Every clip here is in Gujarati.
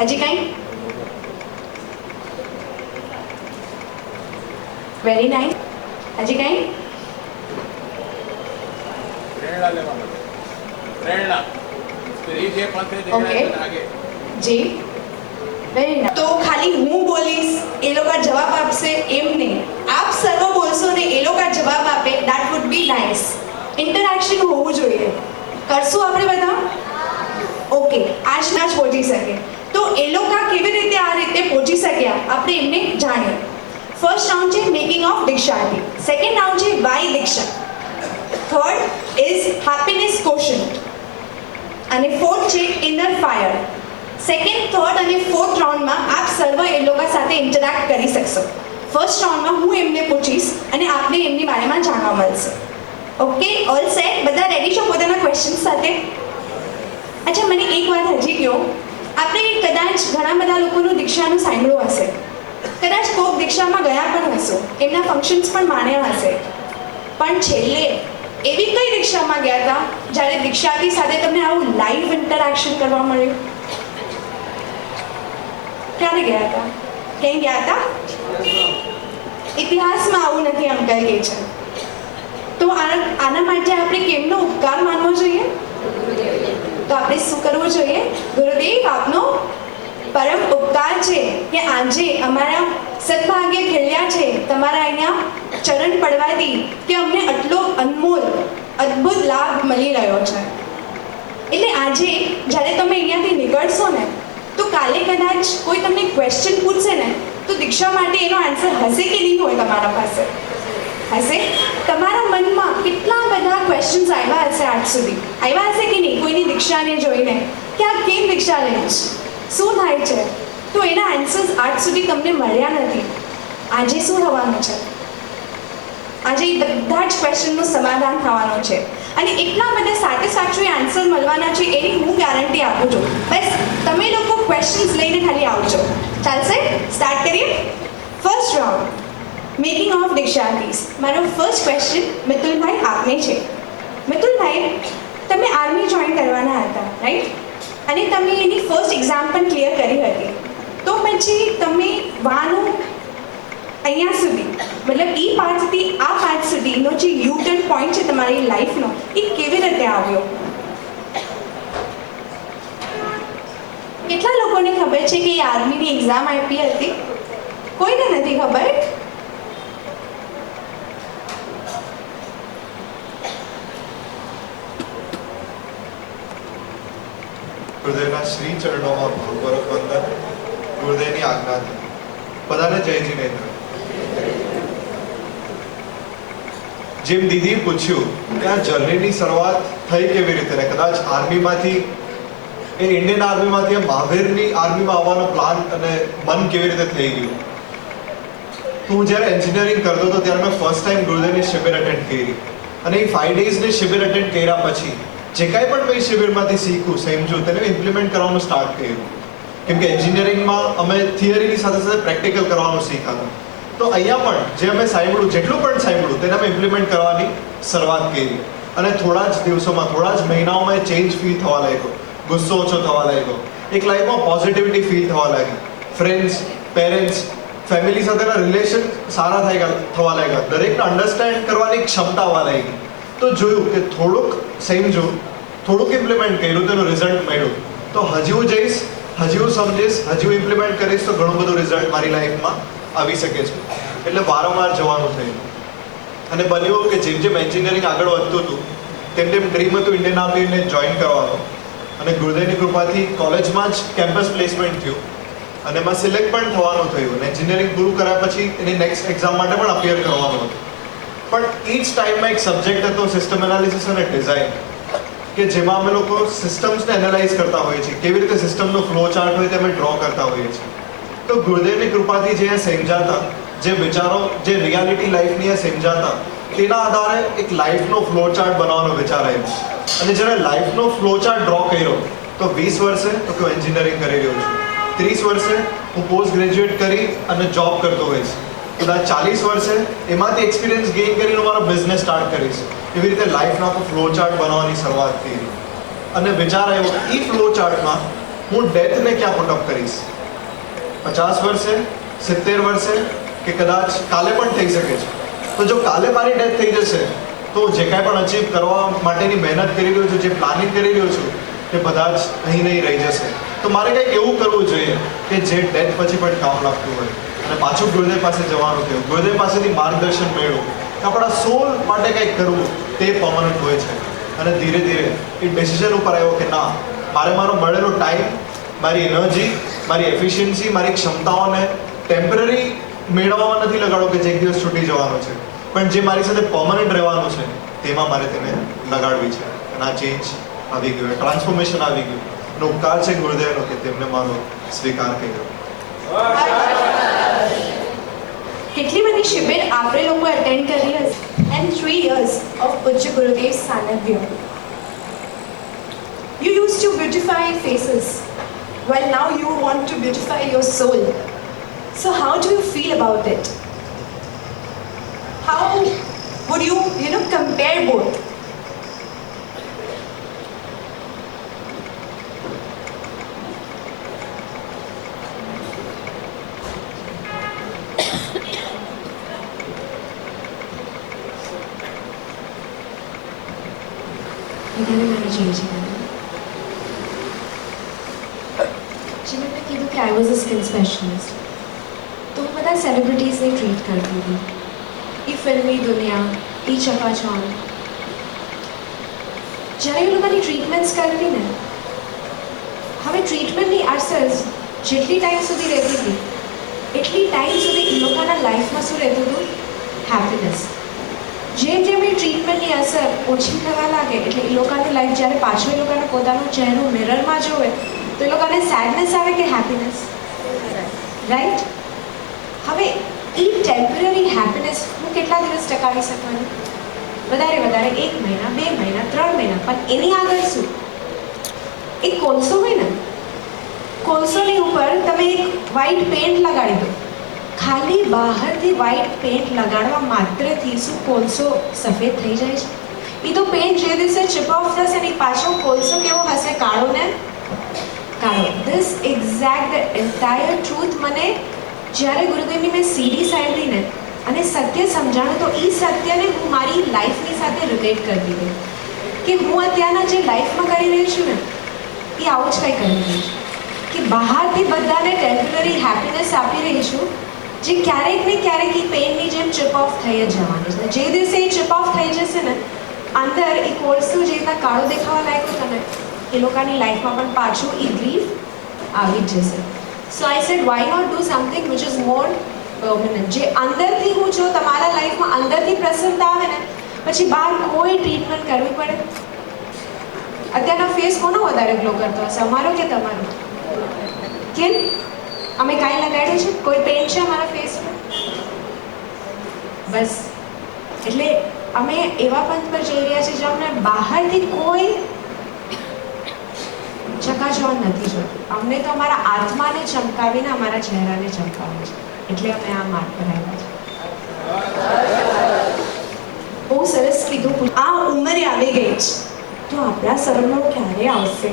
હજી કંઈ? Very nice. હજી કંઈ? પ્રેરણા લેવા માટે. પ્રેરણા સ્ત્રી જે પંથે Okay. દેખાય આગે. જી વેરી નાઇસ. તો ખાલી હું બોલીશ એ લોકો જવાબ આપશે એમ નહીં. આપ સર્વ બોલશો ને એ લોકો જવાબ આપે, that would be nice. Interaction હોવું જોઈએ. કરશું આપણે બધા? ઓકે, આજના જ પહોંચી શકે. તો એ લોકો કેવી રીતે આ રીતે પહોંચી શક્યા આપણે એમને જાણીએ. ફર્સ્ટ રાઉન્ડ છે making of dictionary. Second round છે why Diksha. Third is happiness quotient. અને ફોર્થ છે ઇનર ફાયર. સેકન્ડ, થર્ડ અને ફોર્થ રાઉન્ડમાં આપ સર્વ એ લોકો સાથે ઇન્ટરેક્ટ કરી શકશો. ફર્સ્ટ રાઉન્ડમાં હું એમને પૂછીશ અને આપને એમની બારેમાં જાણવા મળશે. Okay, all set? બધા રેડી છો પોતાના ક્વેશ્ચન સાથે? અચ્છા, મને એક વાત હજી કહો. આપણે કદાચ ઘણા બધા લોકોનું દીક્ષાનું સાંભળ્યું હશે, કદાચ કોક દીક્ષામાં ગયા પણ હશો, એમના ફંક્શન્સ પણ માણ્યા હશે, પણ છેલ્લે એવી કઈ દીક્ષામાં ગયા હતા જ્યારે દીક્ષાથી સાથે તમને આવું લાઈવ ઇન્ટરેક્શન કરવા મળ્યું? ક્યારે ગયા હતા? ક્યાંય ગયા હતા? ઇતિહાસમાં આવું નથી અંકલ કહે છે. તો આના માટે આપણે કેમનો ઉપકાર માનવો જોઈએ? તો આપણે શું કરવું જોઈએ? ગુરુદેવ આપનો પરમ ઉપકાર છે કે આજે અમારા સદભાગ્ય ખેલ્યા છે તમારા અહીંયા ચરણ પડવાથી કે અમને આટલો અનમોલ અદ્ભુત લાભ મળી રહ્યો છે. એટલે આજે જ્યારે તમે અહીંયાથી નીકળશો ને તો કાલે કદાચ કોઈ તમને ક્વેશ્ચન પૂછશે ને તો દીક્ષા માટે એનો આન્સર હશે કે નહીં હોય તમારા પાસે? હશે. તમારા મનમાં કેટલા બધા ક્વેશ્ચન્સ આવ્યા હશે આજ સુધી, આવ્યા હશે કે નહીં? કોઈની દીક્ષાને જોઈને કે આ કેમ દીક્ષા લે છે, શું થાય છે, તો એના આન્સર્સ આજ સુધી તમને મળ્યા નથી. આજે શું થવાનું છે? આજે એ બધા જ ક્વેશ્ચનનું સમાધાન થવાનું છે અને એટલા બધા સાચું આન્સર મળવાના છે એની હું ગેરંટી આપું છું. બસ તમે લોકો ક્વેશ્ચન્સ લઈને ખાલી આવજો. ચાલશે? સ્ટાર્ટ કરીએ. First round making of ડિક્શનરીઝ. મારો ફર્સ્ટ ક્વેશ્ચન મિતુલભાઈ આપને છે. મિતુલભાઈ, તમે આર્મી જોઈન કરવાના હતા, રાઈટ? અને તમે એની ફર્સ્ટ એક્ઝામ પણ ક્લિયર કરી હતી. તો પછી તમે વાનું અહીંયા સુધી, મતલબ એ પાર્ટથી આ પાર્ટ સુધીનો જે યુ ટર્ન પોઈન્ટ છે તમારી લાઈફનો, એ કેવી રીતે આવ્યો? કેટલા લોકોને ખબર છે કે એ આર્મીની એક્ઝામ આપી હતી? કોઈને નથી ખબર? ગુરુદેવના શ્રી ચરણોમાં ભાવપૂર્વક વંદન. ગુરુદેવની આજ્ઞાથી બધાને જય જીનેન્દ્ર. જેમ દીદીએ પૂછ્યું કે આ જર્નીની શરૂઆત થઈ કેવી રીતે, ને કદાચ આર્મીમાંથી એ ઇન્ડિયન આર્મીમાંથી મહાવીરની આર્મીમાં આવવાનો પ્લાન અને મન કેવી રીતે થઈ ગયું. તો હું જ્યારે એન્જિનિયરિંગ કરતો હતો ત્યારે મેં ફર્સ્ટ ટાઈમ ગુરુદેવની શિબિર અટેન્ડ કરી અને એ 5 ડેઝની શિબિર અટેન્ડ કર્યા પછી જે કાંઈ પણ મેં શિબિરમાંથી શીખ્યું, સમજ્યું, તેને ઇમ્પ્લિમેન્ટ કરવાનું સ્ટાર્ટ કર્યું. કેમ કે એન્જિનિયરિંગમાં અમે થિયરીની સાથે સાથે પ્રેક્ટિકલ કરવાનું શીખ્યા. તો અહીંયા પણ જે અમે સાંભળ્યું, જેટલું પણ સાંભળ્યું તેને અમે ઇમ્પ્લિમેન્ટ કરવાની શરૂઆત કરી અને થોડા જ દિવસોમાં, થોડા જ મહિનાઓમાં એ ચેન્જ ફીલ થવા લાગ્યો, ગુસ્સો ઓછો થવા લાગ્યો, એક લાઈફમાં પોઝિટિવિટી ફીલ થવા લાગી, ફ્રેન્ડ્સ, પેરેન્ટ્સ, ફેમિલી સાથેના રિલેશન સારા થવા લાગ્યા, દરેકને અન્ડરસ્ટેન્ડ કરવાની ક્ષમતા આવવા લાગી. તો જોયું કે થોડુંક સમજ્યું, થોડુંક ઇમ્પ્લિમેન્ટ કર્યું, તેનું રિઝલ્ટ મળ્યું. તો હજી હું જઈશ, હજી હું સમજીશ, હજી હું ઇમ્પ્લિમેન્ટ કરીશ તો ઘણું બધું રિઝલ્ટ મારી લાઈફમાં આવી શકે છે. એટલે વારંવાર જવાનું થયું અને બન્યું કે જેમ જેમ એન્જિનિયરિંગ આગળ વધતું હતું તેમ તેમ ડ્રીમ હતું ઇન્ડિયન આર્મીને જોઈન કરવાનું. અને ગુરુદેવની કૃપાથી કોલેજમાં જ કેમ્પસ પ્લેસમેન્ટ થયું અને એમાં સિલેક્ટ પણ થવાનું થયું અને એન્જિનિયરિંગ પૂરું કર્યા પછી એની નેક્સ્ટ એક્ઝામ માટે પણ અપિયર કરવાનું હતું. પણ એ જ ટાઈમમાં એક સબ્જેક્ટ હતો સિસ્ટમ એનાલિસિસ અને ડિઝાઇન, કે જેમાં અમે લોકો સિસ્ટમ્સને એનાલાઇઝ કરતા હોઈએ છીએ, કેવી રીતે સિસ્ટમનો ફ્લો ચાર્ટ હોય તે અમે ડ્રો કરતા હોઈએ છીએ. તો ગુરુદેવની કૃપાથી જે સમજાતા, જે વિચારો, જે રિયાલિટી લાઈફની સમજાતા, તેના આધારે એક લાઈફનો ફ્લો ચાર્ટ બનાવવાનો વિચાર આવ્યો. અને જ્યારે લાઈફનો ફ્લો ચાર્ટ ડ્રો કર્યો તો 20 વર્ષે તો હું એન્જિનિયરિંગ કરી રહ્યો છું, 30 વર્ષે હું પોસ્ટ ગ્રેજ્યુએટ કરી અને જોબ કરતો હોઈશ, કદાચ 40 વર્ષે એમાંથી એક્સપિરિયન્સ ગેઇન કરીને હું મારો બિઝનેસ સ્ટાર્ટ કરીશ. એવી રીતે લાઈફનો આખો ફ્લો ચાર્ટ બનાવવાની શરૂઆત કરી અને વિચાર આવ્યો એ ફ્લો ચાર્ટમાં હું ડેથને ક્યાં પુટઅપ કરીશ? 50 વર્ષે, 70 વર્ષે, કે કદાચ કાલે પણ થઈ શકે છે. તો જો કાલે મારી ડેથ થઈ જશે તો જે કાંઈ પણ અચીવ કરવા માટેની મહેનત કરી રહ્યો છું, જે પ્લાનિંગ કરી રહ્યો છું, તે બધા જ અહીં નહીં રહી જશે. તો મારે કંઈક એવું કરવું જોઈએ કે જે ડેથ પછી પણ કામ લાગતું હોય. અને પાછું ગુરુદેવ પાસે જવાનું થયું, ગુરુદેવ પાસેથી માર્ગદર્શન મેળવું, આપણા સોલ માટે કંઈક કરવું, તે પરમનન્ટ હોય છે. અને ધીરે ધીરે એ ડિસિઝન ઉપર આવ્યો કે ના, મારે મારો મળેલો ટાઈમ, મારી એનર્જી, મારી એફિશિયન્સી, મારી ક્ષમતાઓને ટેમ્પરરી મેળવવામાં નથી લગાડો કે જે એક દિવસ છૂટી જવાનો છે, પણ જે મારી સાથે પરમનન્ટ રહેવાનું છે તેમાં મારે તેને લગાડવી છે. અને આ ચેન્જ આવી ગયો, ટ્રાન્સફોર્મેશન આવી ગયું. એનો ઉપકાર છે ગુરુદેવનો કે તેમને મારો સ્વીકાર કર્યો. કેટલી બધી શિબિર આપણે લોકો અટેન્ડ કરી હશે. એન્ડ 3 years of પૂજ્ય ગુરુદેવ સાનિધ્ય. You used to beautify faces, while now you want to beautify your soul. So how do you feel about it? How would you compare both? બધાને મારી જોઈએ છે. જેમ મેં કીધું કે I was a skin specialist, તો હું બધા સેલિબ્રિટીઝને ટ્રીટ કરતી હતી. એ ફિલ્મી દુનિયા, એ ચકાચોંધ. જ્યારે એ લોકોની ટ્રીટમેન્ટ્સ કરતી ને, હવે ટ્રીટમેન્ટની અસર જેટલી ટાઈમ સુધી રહેતી હતી એટલી ટાઈમ સુધી એ લોકોના લાઈફમાં શું રહેતું હતું? હેપીનેસ. જેમ જેમ એ ટ્રીટમેન્ટની અસર ઓછી થવા લાગે એટલે એ લોકોની લાઈફ જ્યારે પાછો એ લોકોને પોતાનો ચહેરો મિરરમાં જોવે તો એ લોકોને સેડનેસ આવે કે હેપીનેસ? રાઈટ. હવે એ ટેમ્પરરી હેપીનેસ હું કેટલા દિવસ ટકાવી શકવાની? વધારે 1 મહિના, 2 મહિના, 3 મહિના. પણ એની આગળ શું? એક કોલસો હોય ને, કોલસોની ઉપર તમે એક વ્હાઈટ પેન્ટ લગાડી દો. ખાલી બહારથી વ્હાઈટ પેન્ટ લગાડવા માત્રથી શું કોલસો સફેદ થઈ જાય છે? એ તો પેન્ટ જે દિવસે ચિપ ઓફ થશે ને પાછો કોલસો કેવો હશે? કાળો ને કાળો. This exact the entire truth મને જ્યારે ગુરુદેવની મેં સીડી સાંભળી ને અને સત્ય સમજાણું તો એ સત્યને હું મારી લાઈફની સાથે રિલેટ કરતી હતી કે હું અત્યારના જે લાઈફમાં કરી રહી છું ને એ આવું જ કંઈ કરી રહી છું કે બહારથી બધાને ટેમ્પરરી હેપીનેસ આપી રહી છું જે ક્યારેક ને ક્યારેક એ પેનની જેમ ચિપ ઓફ થઈ જ જવાની છે. જે દિવસે એ ચિપ ઓફ થઈ જશે ને અંદર એ કોર્સનો જે રીતના કાળો દેખાવા લાગ્યો હતો ને એ લોકોની લાઈફમાં પણ પાછું એ ગ્રીફ આવી જ જશે. So I said why not do something which is more permanent. જે અંદરથી હું જો તમારા લાઈફમાં અંદરથી પ્રસન્નતા આવે ને પછી બહાર કોઈ ટ્રીટમેન્ટ કરવી પડે. અત્યારનો ફેસ કોનો વધારે ગ્લો કરતો હશે, અમારો કે તમારો? કેમ? અમે કાંઈ લગાડ્યું છે? કોઈ પેન્ટ છે અમારા ફેસ પર? બસ. એટલે અમે એવા પંથ પર જઈ રહ્યા છીએ જ્યાં અમને બહારથી કોઈ ચકાચોંધ નથી જોતી. અમને તો અમારા આત્માને ચમકાવીને અમારા ચહેરાને ચમકાવવું છે. એટલે અમે આ માર્ગ પર આવ્યા છીએ. બહુ સરસ કીધું. આ ઉંમરે આવી ગઈ છે તો આપણા શરણો ક્યારે આવશે?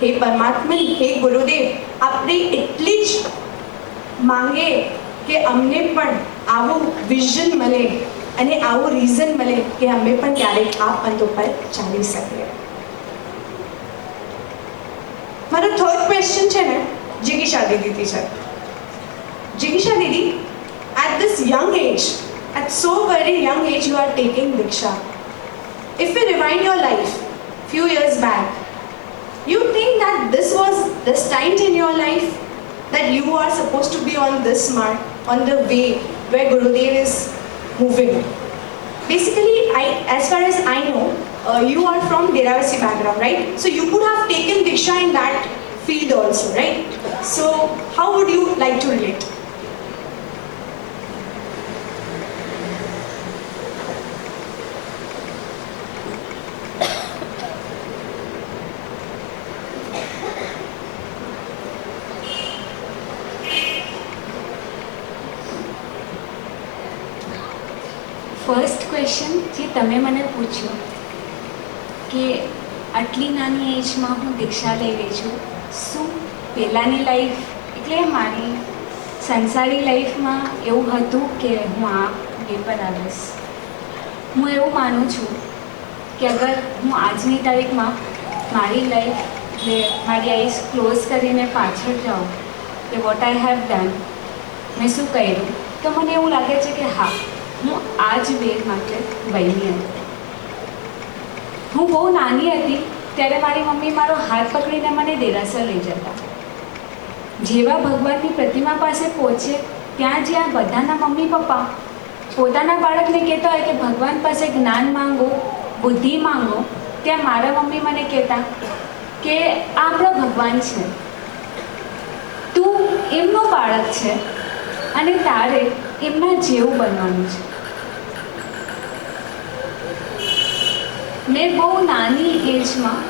હે પરમાત્મા, હે ગુરુદેવ, આપણે એટલી જ માંગે કે અમને પણ આવું વિઝન મળે અને આવું રીઝન મળે કે અમે પણ ક્યારેક આ પંથ ઉપર ચાલી શકીએ. મારો થર્ડ ક્વેશ્ચન છે ને જિગીશા દીદીથી છે. જિગીશા દીદી, at this young age, at so very young age you are taking Diksha. If we rewind your life few years back, you think that this was destined in your life, that you are supposed to be on this mark, on the way where Gurudev is moving? Basically, as far as I know, you are from Deravasi background, right? So you could have taken Diksha in that field also, right? So how would you like to relate? First question જે તમે મને પૂછ્યો કે આટલી નાની એજમાં હું દીક્ષા લઈ રહી છું, શું પહેલાંની લાઈફ એટલે મારી સંસારી લાઈફમાં એવું હતું કે હું આ વે પર આવીશ. હું એવું માનું છું કે અગર હું આજની તારીખમાં મારી લાઈફ એટલે મારી આઈસ ક્લોઝ કરીને પાછળ જાઉં કે વોટ આઈ હેવ ડન, મેં શું કર્યું, તો મને એવું લાગે છે કે હા, હું આ જ વે માટે બની હતી. હું બહુ નાની હતી ત્યારે મારી મમ્મી મારો હાથ પકડીને મને દેરાસર લઈ જતા. જેવા ભગવાનની પ્રતિમા પાસે પહોંચે ત્યાં જ્યાં બધાના મમ્મી પપ્પા પોતાના બાળકને કહેતા હોય કે ભગવાન પાસે જ્ઞાન માંગો, બુદ્ધિ માંગો, ત્યાં મારા મમ્મી મને કહેતા કે આ આપણો ભગવાન છે, તું એમનો બાળક છે અને તારે એમના જેવું બનવાનું છે. મેં બહુ નાની એજમાં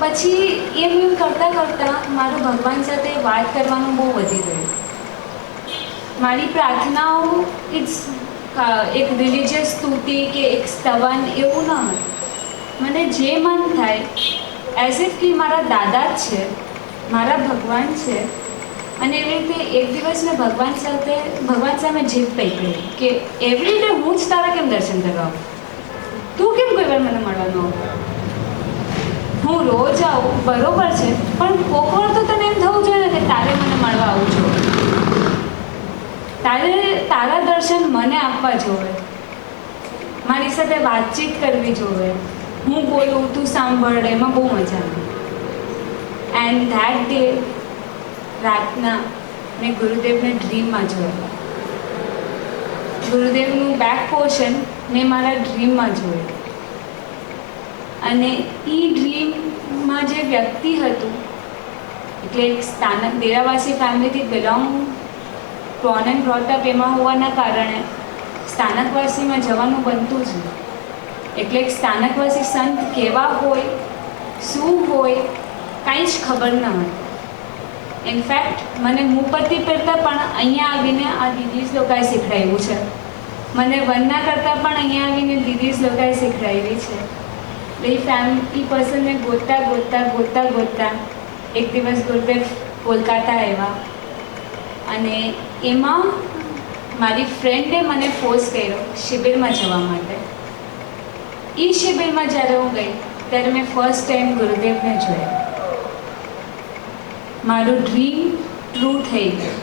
પછી એમ કરતાં કરતાં મારું ભગવાન સાથે વાત કરવાનું બહુ વધી ગયું. મારી પ્રાર્થનાઓ ઇટ્સ એક રિલિજિયસ સ્તુતિ કે એક સ્તવન એવું ન હતું. મને જે મન થાય એઝ ઇફ કે મારા દાદા જ છે, મારા ભગવાન છે. અને એવી રીતે એક દિવસ મેં ભગવાન સામે જીદ પકડી કે એવરી ડે હું જ તારા કેમ દર્શન કરવા આવું, તું કેમ કોઈ વાર મને મળવાનું આવું? હું રોજ આવું બરોબર છે, પણ કોક વાર તો તને એમ થવું જોઈએ ને કે તારે મને મળવા આવવું જોઈએ, તારા દર્શન મને આપવા જોવે, મારી સાથે વાતચીત કરવી જોવે, હું બોલું તું સાંભળ, એમાં બહુ મજા આવે. એન્ડ ધેટ ડે રાતના મેં ગુરુદેવને ડ્રીમમાં જોયા. ગુરુદેવનું બેક પોર્શન મેં મારા ડ્રીમમાં જોયું. અને એ ડ્રીમમાં જે વ્યક્તિ હતું એટલે એક સ્થાનક દેરાવાસી ફેમિલીથી belong born and brought up એમાં હોવાના કારણે સ્થાનકવાસીમાં જવાનું બનતું જ નહીં. એટલે એક સ્થાનકવાસી સંત કેવા હોય, શું હોય, કાંઈ જ ખબર ન હોય. ઇનફેક્ટ મને મુપતિ પહેરતા પણ અહીંયા આવીને આ દીદીસ લોકોએ શીખડાવ્યું છે. મને વંદના કરતાં પણ અહીંયા આવીને દીદીસ લોકોએ શીખડાવી છે. એ ફેમિલી પર્સનને ગોતતા એક દિવસ ગુરુદેવ કોલકાતા આવ્યા અને એમાં મારી ફ્રેન્ડે મને ફોર્સ કર્યો શિબિરમાં જવા માટે. એ શિબિરમાં જ્યારે હું ગઈ ત્યારે મેં ફર્સ્ટ ટાઈમ ગુરુદેવને જોયા. મારું ડ્રીમ ટ્રુ થઈ ગયું.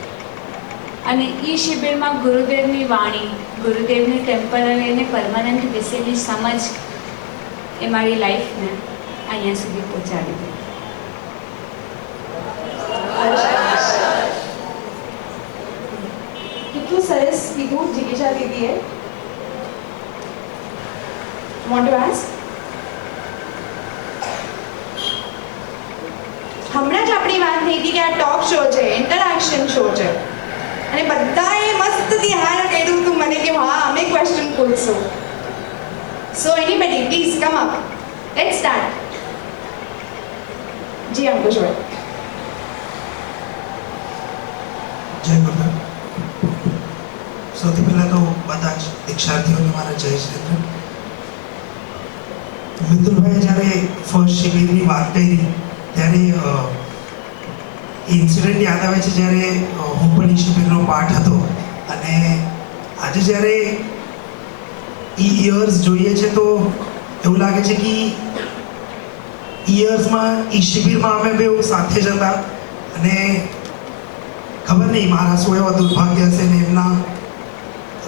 અને એ શિબિરમાં ગુરુદેવની વાણી, ગુરુદેવની ટેમ્પરરી અને પરમાનન્ટ વિશેની સમજ એ મારી લાઈફને અહીંયા સુધી પહોંચાડી દીધી. કેટલું સરસ કીધું જિગીશા દીદીએ. Want to ask? હમણાં જ આપણી વાત થઈ હતી કે આ ટોક શો છે, ઇન્ટરેક્શન શો છે, અને બધાએ મસ્તથી હા કહ્યું તું મને કે હા અમે ક્વેશ્ચન પૂછશું. So anybody please come up, let's start. Ji અંકુશભાઈ. જય ગુરુદેવ. સૌથી પહેલાં તો બધા જ દીક્ષાર્થીઓને મારા જય શ્રી કૃષ્ણ. મિતુલભાઈએ જ્યારે ફર્સ્ટ શિબિરની વાત કરી ત્યારે ઇન્સિડન્ટ યાદ આવે છે જ્યારે હું પણ એ શિબિરનો પાર્ટ હતો. અને આજે જ્યારે યર્સ જોઈએ છે તો એવું લાગે છે કે યર્સમાં એ શિબિરમાં અમે બે સાથે જ હતા. અને ખબર નહીં મારા શું એવા દુર્ભાગ્ય હશે ને એમના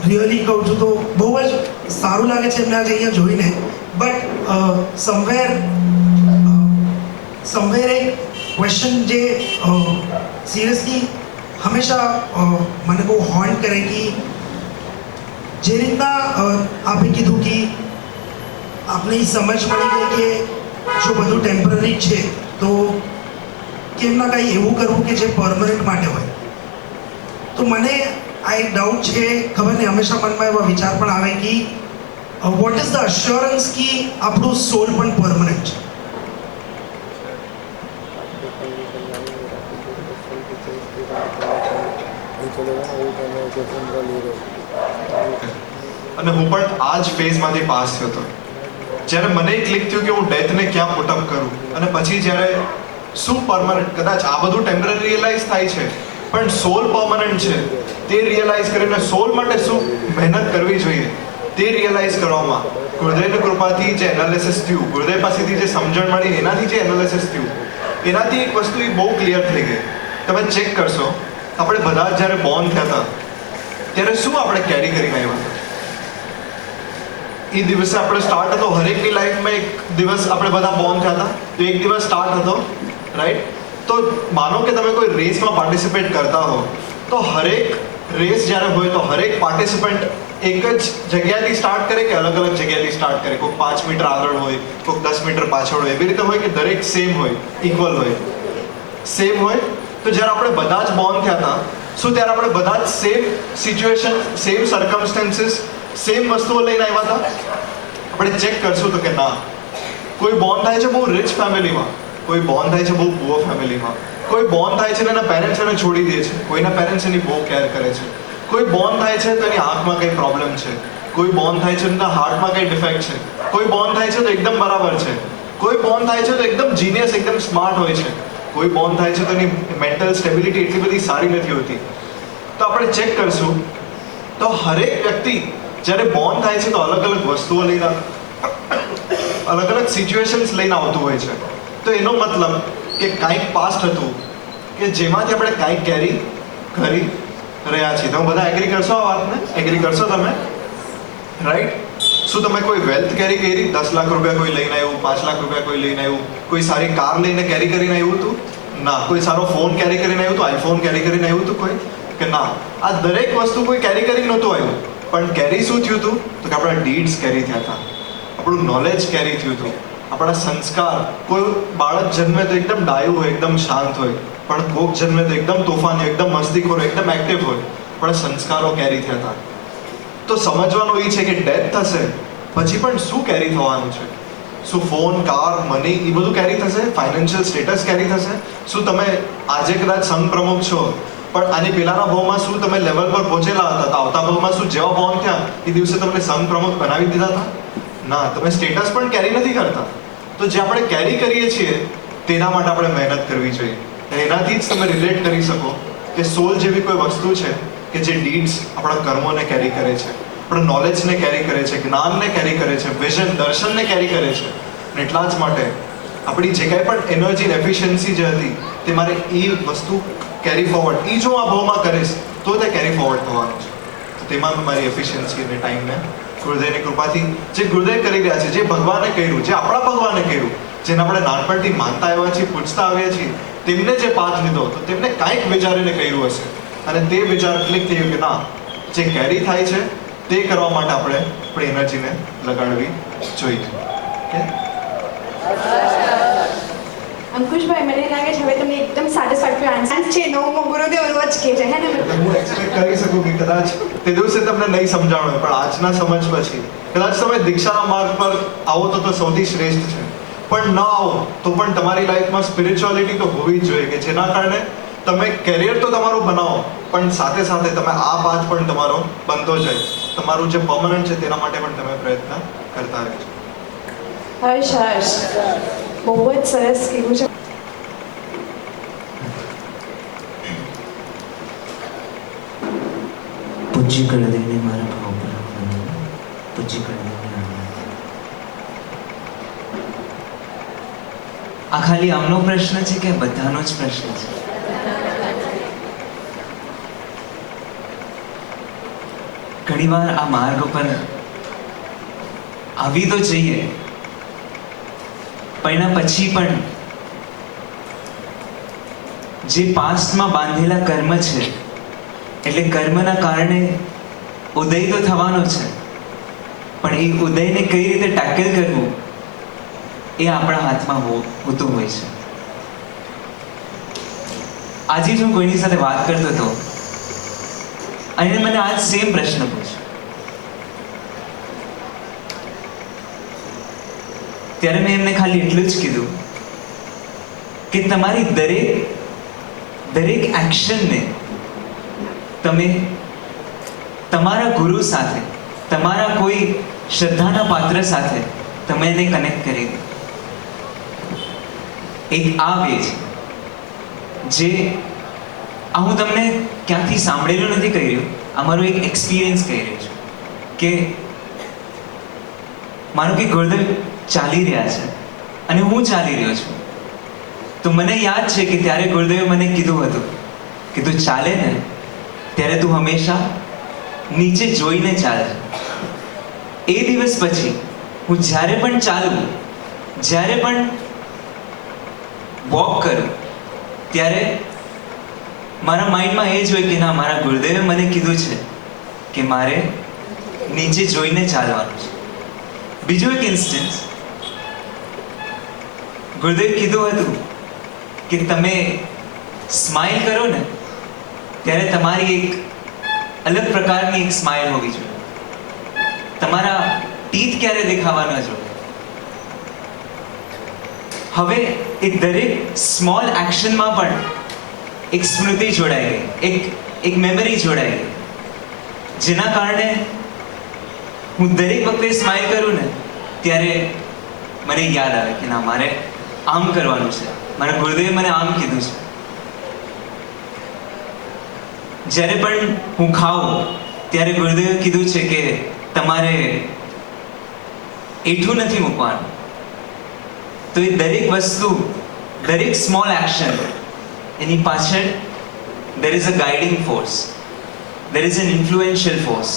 રિયલી કહું છું તો બહુ જ સારું લાગે છે એમને આજે અહીંયા જોઈને. બટ સમવેર એક ક્વેશ્ચન જે સિરિયસલી હંમેશા મને બહુ હોન્ટ કરે કે જે રીતના આપે કીધું કે આપને એ સમજ મળી ગઈ કે જો બધું ટેમ્પરરી છે તો કેમ ના કાંઈ એવું કરવું કે જે પરમનન્ટ માટે હોય. તો મને આ એક ડાઉટ છે, ખબર નહીં હંમેશા મનમાં એવા વિચાર પણ આવે કે વોટ ઇઝ ધ અશ્યોરન્સ કે આપણું સોલ પણ પરમનન્ટ છે. અને હું પણ આ જ ફેઝમાંથી પાસ થયો હતો. જ્યારે મને ક્લિક થયું કે હું ડેથને ક્યાં પુટઅપ કરું, અને પછી જ્યારે શું પરમનન્ટ, કદાચ આ બધું ટેમ્પરરી રિયલાઇઝ થાય છે, પણ સોલ પરમનન્ટ છે, તે રિયલાઇઝ કરીને સોલ માટે શું મહેનત કરવી જોઈએ તે રિયલાઇઝ કરવામાં ગુરુદેવની કૃપાથી જે એનાલિસિસ થયું, ગુરુદેવ પાસેથી જે સમજણ મળી, એનાથી જે એનાલિસિસ થયું, એનાથી એક વસ્તુ એ બહુ ક્લિયર થઈ ગઈ. તમે ચેક કરશો, આપણે બધા જ્યારે બોર્ન થયા હતા ત્યારે શું આપણે કેરી કરીને આવ્યા હતા. એ દિવસે આપણે સ્ટાર્ટ હતો, હરેકની લાઈફમાં એક દિવસ આપણે બધા બોર્ન થયા હતા, તો એક દિવસ સ્ટાર્ટ હતો, રાઈટ. તો માનો કે તમે કોઈ રેસમાં પાર્ટિસિપેટ કરતા હો, તો હરેક રેસ જ્યારે હોય તો હરેક પાર્ટિસિપન્ટ એક જ જગ્યાથી સ્ટાર્ટ કરે કે અલગ અલગ જગ્યાથી સ્ટાર્ટ કરે. કોઈક 5 મીટર આગળ હોય, કોઈક 10 મીટર પાછળ હોય, એવી રીતે હોય કે દરેક સેમ હોય, ઇક્વલ હોય, સેમ હોય. તો જ્યારે આપણે બધા જ બોર્ન થયા હતા, શું ત્યારે આપણે બધા જ same situation, same circumstances, same વસ્તુઓ લઈને આવ્યા હતા? આપણે ચેક કરશું તો કે ના. કોઈ બોર્ન થાય છે બહુ રિચ ફેમિલીમાં, કોઈ બોર્ન થાય છે બહુ પુઅર ફેમિલીમાં, કોઈ બોર્ન થાય છે ને એના પેરેન્ટ્સ એને છોડી દે છે, કોઈના પેરેન્ટ્સ એની બહુ કેર કરે છે, કોઈ બોર્ન થાય છે તો એની આંખમાં કંઈ પ્રોબ્લેમ છે, કોઈ બોર્ન થાય છે તો એના હાર્ટમાં કંઈ ડિફેક્ટ છે, કોઈ બોર્ન થાય છે તો એકદમ બરાબર છે, કોઈ બોર્ન થાય છે તો એકદમ જીનિયસ, એકદમ સ્માર્ટ હોય છે, કોઈ બોર્ન થાય છે તો એની મેન્ટલ સ્ટેબિલિટી એટલી બધી સારી નથી હોતી. તો આપણે ચેક કરશું તો હરેક વ્યક્તિ જ્યારે બોર્ન થાય છે તો અલગ અલગ વસ્તુઓ લઈને, અલગ અલગ સિચ્યુએશન્સ લઈને આવતું હોય છે. તો એનો મતલબ કે કાંઈક પાસ્ટ હતું કે જેમાંથી આપણે કાંઈક કેરી કરી રહ્યા છીએ. તમે બધા એગ્રી કરશો આ વાતને? એગ્રી કરશો તમે? રાઈટ. શું તમે કોઈ વેલ્થ કેરી કરી? 10 લાખ રૂપિયા કોઈ લઈને આવ્યું, 5 લાખ રૂપિયા કોઈ લઈને આવ્યું, કોઈ સારી કાર લઈને કેરી કરીને આવ્યું હતું? ના. કોઈ સારો ફોન કેરી કરીને આવ્યું હતું? આઈફોન કેરી કરીને આવ્યું હતું કોઈ? કે ના. આ દરેક વસ્તુ કોઈ કેરી કરી નહોતું આવ્યું, પણ કેરી શું થયું હતું? તો કે આપણા ડીડ્સ કેરી થયા હતા, આપણું નોલેજ કેરી થયું હતું, આપણા સંસ્કાર. કોઈ બાળક જન્મે તો એકદમ ડાયું હોય, એકદમ શાંત હોય, પણ કોક જન્મે તો એકદમ તોફાની, એકદમ મસ્તીખોર, એકદમ એક્ટિવ હોય, પણ સંસ્કારો કેરી થયા હતા. તો સમજવાનું એ છે કે ડેથ થશે પછી પણ શું કેરી થવાનું છે? શું ફોન, કાર, મની એ બધું કેરી થશે? ફાઇનાન્શિયલ સ્ટેટસ કેરી થશે? શું તમે આજે કદાચ સંઘ પ્રમુખ છો, પણ આની પહેલાના ભાવમાં શું તમે લેવલ પર પહોંચેલા હતા? તો આવતા ભાવમાં શું જેવા બોર્ન થયા એ દિવસે તમને સંઘ પ્રમુખ બનાવી દીધા હતા? ના. તમે સ્ટેટસ પણ કેરી નથી કરતા. તો જે આપણે કેરી કરીએ છીએ તેના માટે આપણે મહેનત કરવી જોઈએ. એનાથી જ તમે રિલેટ કરી શકો કે સોલ જેવી કોઈ વસ્તુ છે કે જે ડીડ્સ આપણા કર્મોને કેરી કરે છે, આપણા નોલેજને કેરી કરે છે, જ્ઞાનને કેરી કરે છે, વિઝન, દર્શનને કેરી કરે છે. અને એટલા જ માટે આપણી જે કાંઈ પણ એનર્જી, એફિશિયન્સી જે હતી તે મારે એ વસ્તુ કેરી ફોરવર્ડ, એ જો આ ભાવમાં કરીશ તો તે કેરી ફોરવર્ડ થવાનું છે. તો તેમાં મારી એફિશિયન્સી અને ટાઈમને ગુરુદેવની કૃપાથી જે ગુરુદેવ કરી રહ્યા છે, જે ભગવાને કર્યું, જે આપણા ભગવાને કર્યું, જેને આપણે નાનપણથી માનતા આવ્યા છીએ, પૂછતા આવ્યા છીએ, તેમને જે પાઠ લીધો તો તેમને કાંઈક વિચારીને કર્યું હશે, અને તે વિચાર ક્લિક થયું કે ના, જે કેરી થાય છે તે કરવા માટે આપણે આપણી એનર્જીને લગાડવી જોઈએ. ઓકે. અંકુશભાઈ, મને લાગે છે હવે તમને એકદમ સેટિસ્ફેક્ટરી આન્સર છે. નવમો ગુરુદેવ રોજ કહે છે, હે ને? હું એક્સપેક્ટ કરી શકું કે કદાચ તે દિવસે તમને નહીં સમજાણું હોય, પણ આજના સમજ પછી કદાચ તમે દીક્ષાના માર્ગ પર આવો તો સૌથી શ્રેષ્ઠ છે. પણ ન આવો તો પણ તમારી લાઈફમાં સ્પિરિચ્યુઆલિટી તો હોવી જ જોઈએ કે જેના કારણે તમે કેરિયર તો તમારું બનાવો, પણ સાથે સાથે તમે આ પાથ પણ તમારો બનતો જાય. તમારું જે પરમનન્ટ છે તેના માટે પણ તમે પ્રયત્ન કરતા રહેજો. હર્ષ, હર્ષ, બહુ જ સરસ કીધું છે. પૂજ્ય કળદેવને મારા ભાવ પર વંદન. પૂજ્ય કળદેવને આનંદ. આ ખાલી આમનો પ્રશ્ન છે કે બધાનો જ પ્રશ્ન છે? ઘણીવાર આ માર્ગ ઉપર આવી તો જઈએ, પણ એના પછી પણ જે પાસ્ટમાં બાંધેલા કર્મ છે, એટલે કર્મના કારણે ઉદય તો થવાનો છે, પણ એ ઉદયને કઈ રીતે ટેકલ કરવું એ આપણા હાથમાં હોતું હોય છે. આજે જ હું કોઈની સાથે વાત કરતો હતો અને મને આજ સેમ પ્રશ્ન પૂછ્યો. ત્યારે મેં એમને ખાલી એટલું જ કીધું કે તમારી દરેક એક્શનને તમે તમારા ગુરુ સાથે, તમારા કોઈ શ્રદ્ધાના પાત્ર સાથે તમે એને કનેક્ટ કરી દો. એક આ વે છે જે આ હું તમને ક્યાંથી સાંભળેલું નથી કહી રહ્યો, આ મારો એક એક્સપિરિયન્સ કહી રહ્યો છું કે માનો કે ગુરુદેવ ચાલી રહ્યા છે અને હું ચાલી રહ્યો છું, તો મને યાદ છે કે ત્યારે ગુરુદેવે મને કીધું હતું કે તું ચાલે ને ત્યારે તું હંમેશા નીચે જોઈને ચાલજે. એ દિવસ પછી હું જ્યારે પણ ચાલું, જ્યારે પણ વોક કરું, ત્યારે મારા માઇન્ડમાં એ જ હોય કે ના, મારા ગુરુદેવે મને કીધું છે કે મારે નીચે જોઈને ચાલવાનું છે. બીજો એક ઇન્સ્ટન્સ, ગુરુદેવે કીધું હતું કે તમે સ્માઇલ કરો ને ત્યારે તમારી એક અલગ પ્રકારની એક સ્માઇલ હોવી જોઈએ. તમારા ટીથ ક્યારે દેખાવા ન જોઈએ. હવે એ દરેક સ્મોલ એક્શનમાં પણ એક સ્મૃતિ જોડાઈ ગઈ, એક મેમરી જોડાઈ ગઈ, જેના કારણે હું દરેક વખતે સ્માઇલ કરું ને ત્યારે મને યાદ આવે કે ના, મારે આમ કરવાનું છે, મારા ગુરુદેવે મને આમ કીધું છે. જ્યારે પણ હું ખાઉં ત્યારે ગુરુદેવે કીધું છે કે તમારે એઠું નથી મૂકવાનું. તો એ દરેક વસ્તુ, દરેક સ્મોલ એક્શન, એની પાછળ there is a guiding force, there is an influential force.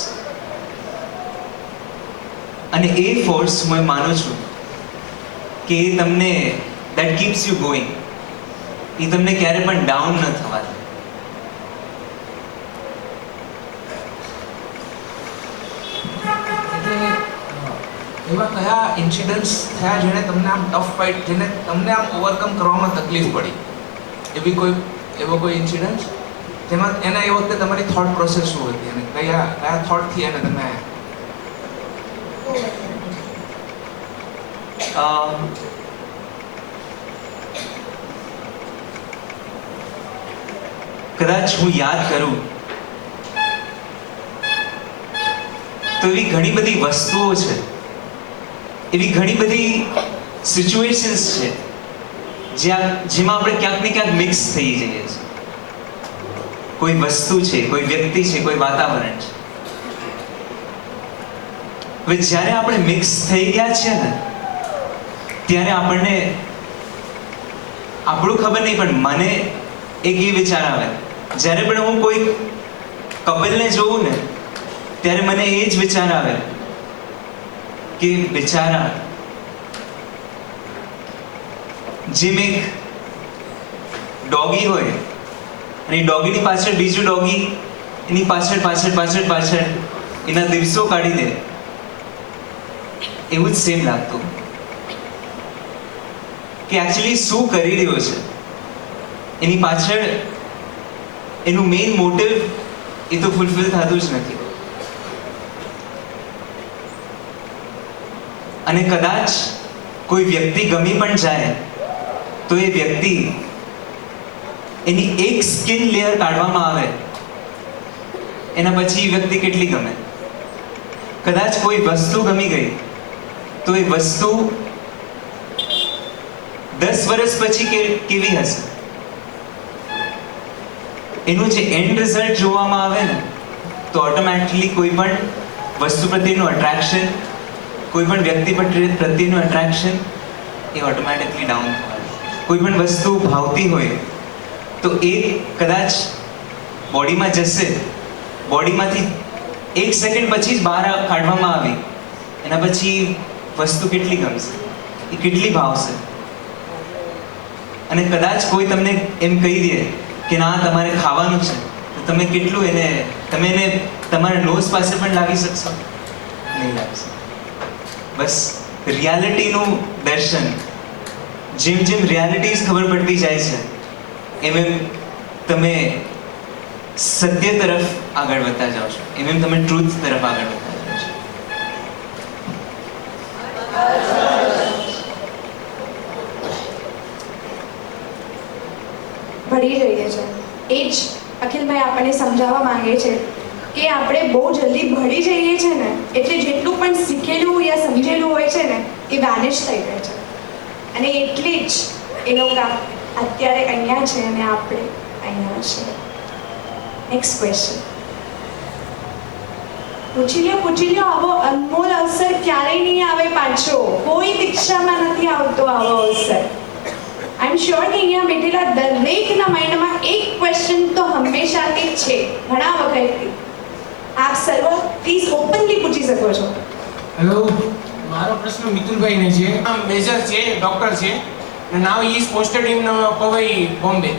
અને એ ફોર્સ હું માનું છું કે એ તમને that keeps you going, એ તમને ક્યારે પણ ડાઉન ન થવા દે. એવા કયા ઇન્સિડન્ટ્સ થયા જેને તમને આમ ટફ ફાઇટ, જેને તમને આમ ઓવરકમ કરવામાં તકલીફ પડી, એવો કોઈ ઇન્સિડન્ટ જેમાં એના એ વખતે તમારી થોટ પ્રોસેસ શું હતી અને કયા થોટથી એને તમે કદાચ હું યાદ કરું તો એવી ઘણી બધી વસ્તુઓ છે, એવી ઘણી બધી સિચ્યુએશન્સ છે જેમાં આપણે ક્યાંક ને ક્યાંક મિક્સ થઈ જઈએ છીએ. કોઈ વસ્તુ છે, કોઈ વ્યક્તિ છે, કોઈ વાતાવરણ છે. હવે જ્યારે આપણે મિક્સ થઈ ગયા છે ને ત્યારે આપણને આપણું ખબર નહીં, પણ મને એક એ વિચાર આવે, જ્યારે પણ હું કોઈ કપલને જોઉં ને ત્યારે મને એ જ વિચાર આવે કે બિચારા, જેમ એક ડોગી હોય અને એ ડોગીની પાછળ બીજું ડોગી એની પાછળ પાછળ પાછળ પાછળ એના દિવસો કાઢી દે, એવું જ સેમ લાગતું કે એકચ્યુઅલી શું કરી રહ્યો છે, એની પાછળ એનું મેઇન મોટિવ એ તો ફૂલફિલ થતું જ નથી. અને કદાચ કોઈ વ્યક્તિ ગમી પણ જાય તો એ વ્યક્તિ એની એક સ્કિન લેયર કાઢવામાં આવે એના પછી એ વ્યક્તિ કેટલી ગમે. કદાચ કોઈ વસ્તુ ગમી ગઈ તો એ વસ્તુ 10 વર્ષ પછી કેવી હશે, એનું જે એન્ડ રિઝલ્ટ જોવામાં આવે ને તો ઓટોમેટિકલી કોઈ પણ વસ્તુ પ્રત્યેનું અટ્રેક્શન, કોઈ પણ વ્યક્તિ પ્રત્યેનું અટ્રેક્શન એ ઓટોમેટિકલી ડાઉન થવાનું. કોઈ પણ વસ્તુ ભાવતી હોય તો એ કદાચ બોડીમાં જશે, બોડીમાંથી 1 સેકન્ડ પછી જ બહાર કાઢવામાં આવી, એના પછી વસ્તુ કેટલી ગમશે, એ કેટલી ભાવશે. અને કદાચ કોઈ તમને એમ કહી દે કે ના તમારે ખાવાનું છે, તો તમે કેટલું તમે એને તમારા નોઝ પાસે પણ લાવી શકશો? નહીં લાવી શકો. બસ રિયાલિટીનું દર્શન, જેમ જેમ રિયાલિટીઝ ખબર પડતી જાય છે એમ એમ તમે સત્ય તરફ આગળ વધતા જાઓ છો, એમ એમ તમે ટ્રુથ તરફ આગળ વધતા જાઓ છો. ભળી જઈએ છે. એ જ અખિલભાઈ આપણને સમજાવવા માંગે છે કે આપણે બહુ જલ્દી ભળી જઈએ છે ને એટલે જેટલું પણ શીખેલું યા સમજેલું હોય છે ને એ વેનિશ થઈ જાય છે. અને એટલી જ એ લોકો અત્યારે અહીંયા છે અને આપણે અહીંયા છે. Next question. પૂછી લ્યો આવો અનમોલ અવસર ક્યારેય નહીં આવે પાછો. કોઈ દીક્ષામાં નથી આવતો આવો અવસર. આઈ એમ શ્યોર કે અહીંયા બેઠેલા દરેકના માઇન્ડમાં એક ક્વેશ્ચન તો હંમેશાથી છે, ઘણા વખતથી. આપ સર્વ પ્લીઝ ઓપનલી પૂછી શકો છો. હેલો, મારો પ્રશ્ન મિતુલભાઈને છે. આમ મેજર છે, ડોક્ટર છે, અને નાવ ઇઝ પોસ્ટેડ ઇન પવઈ બોમ્બે.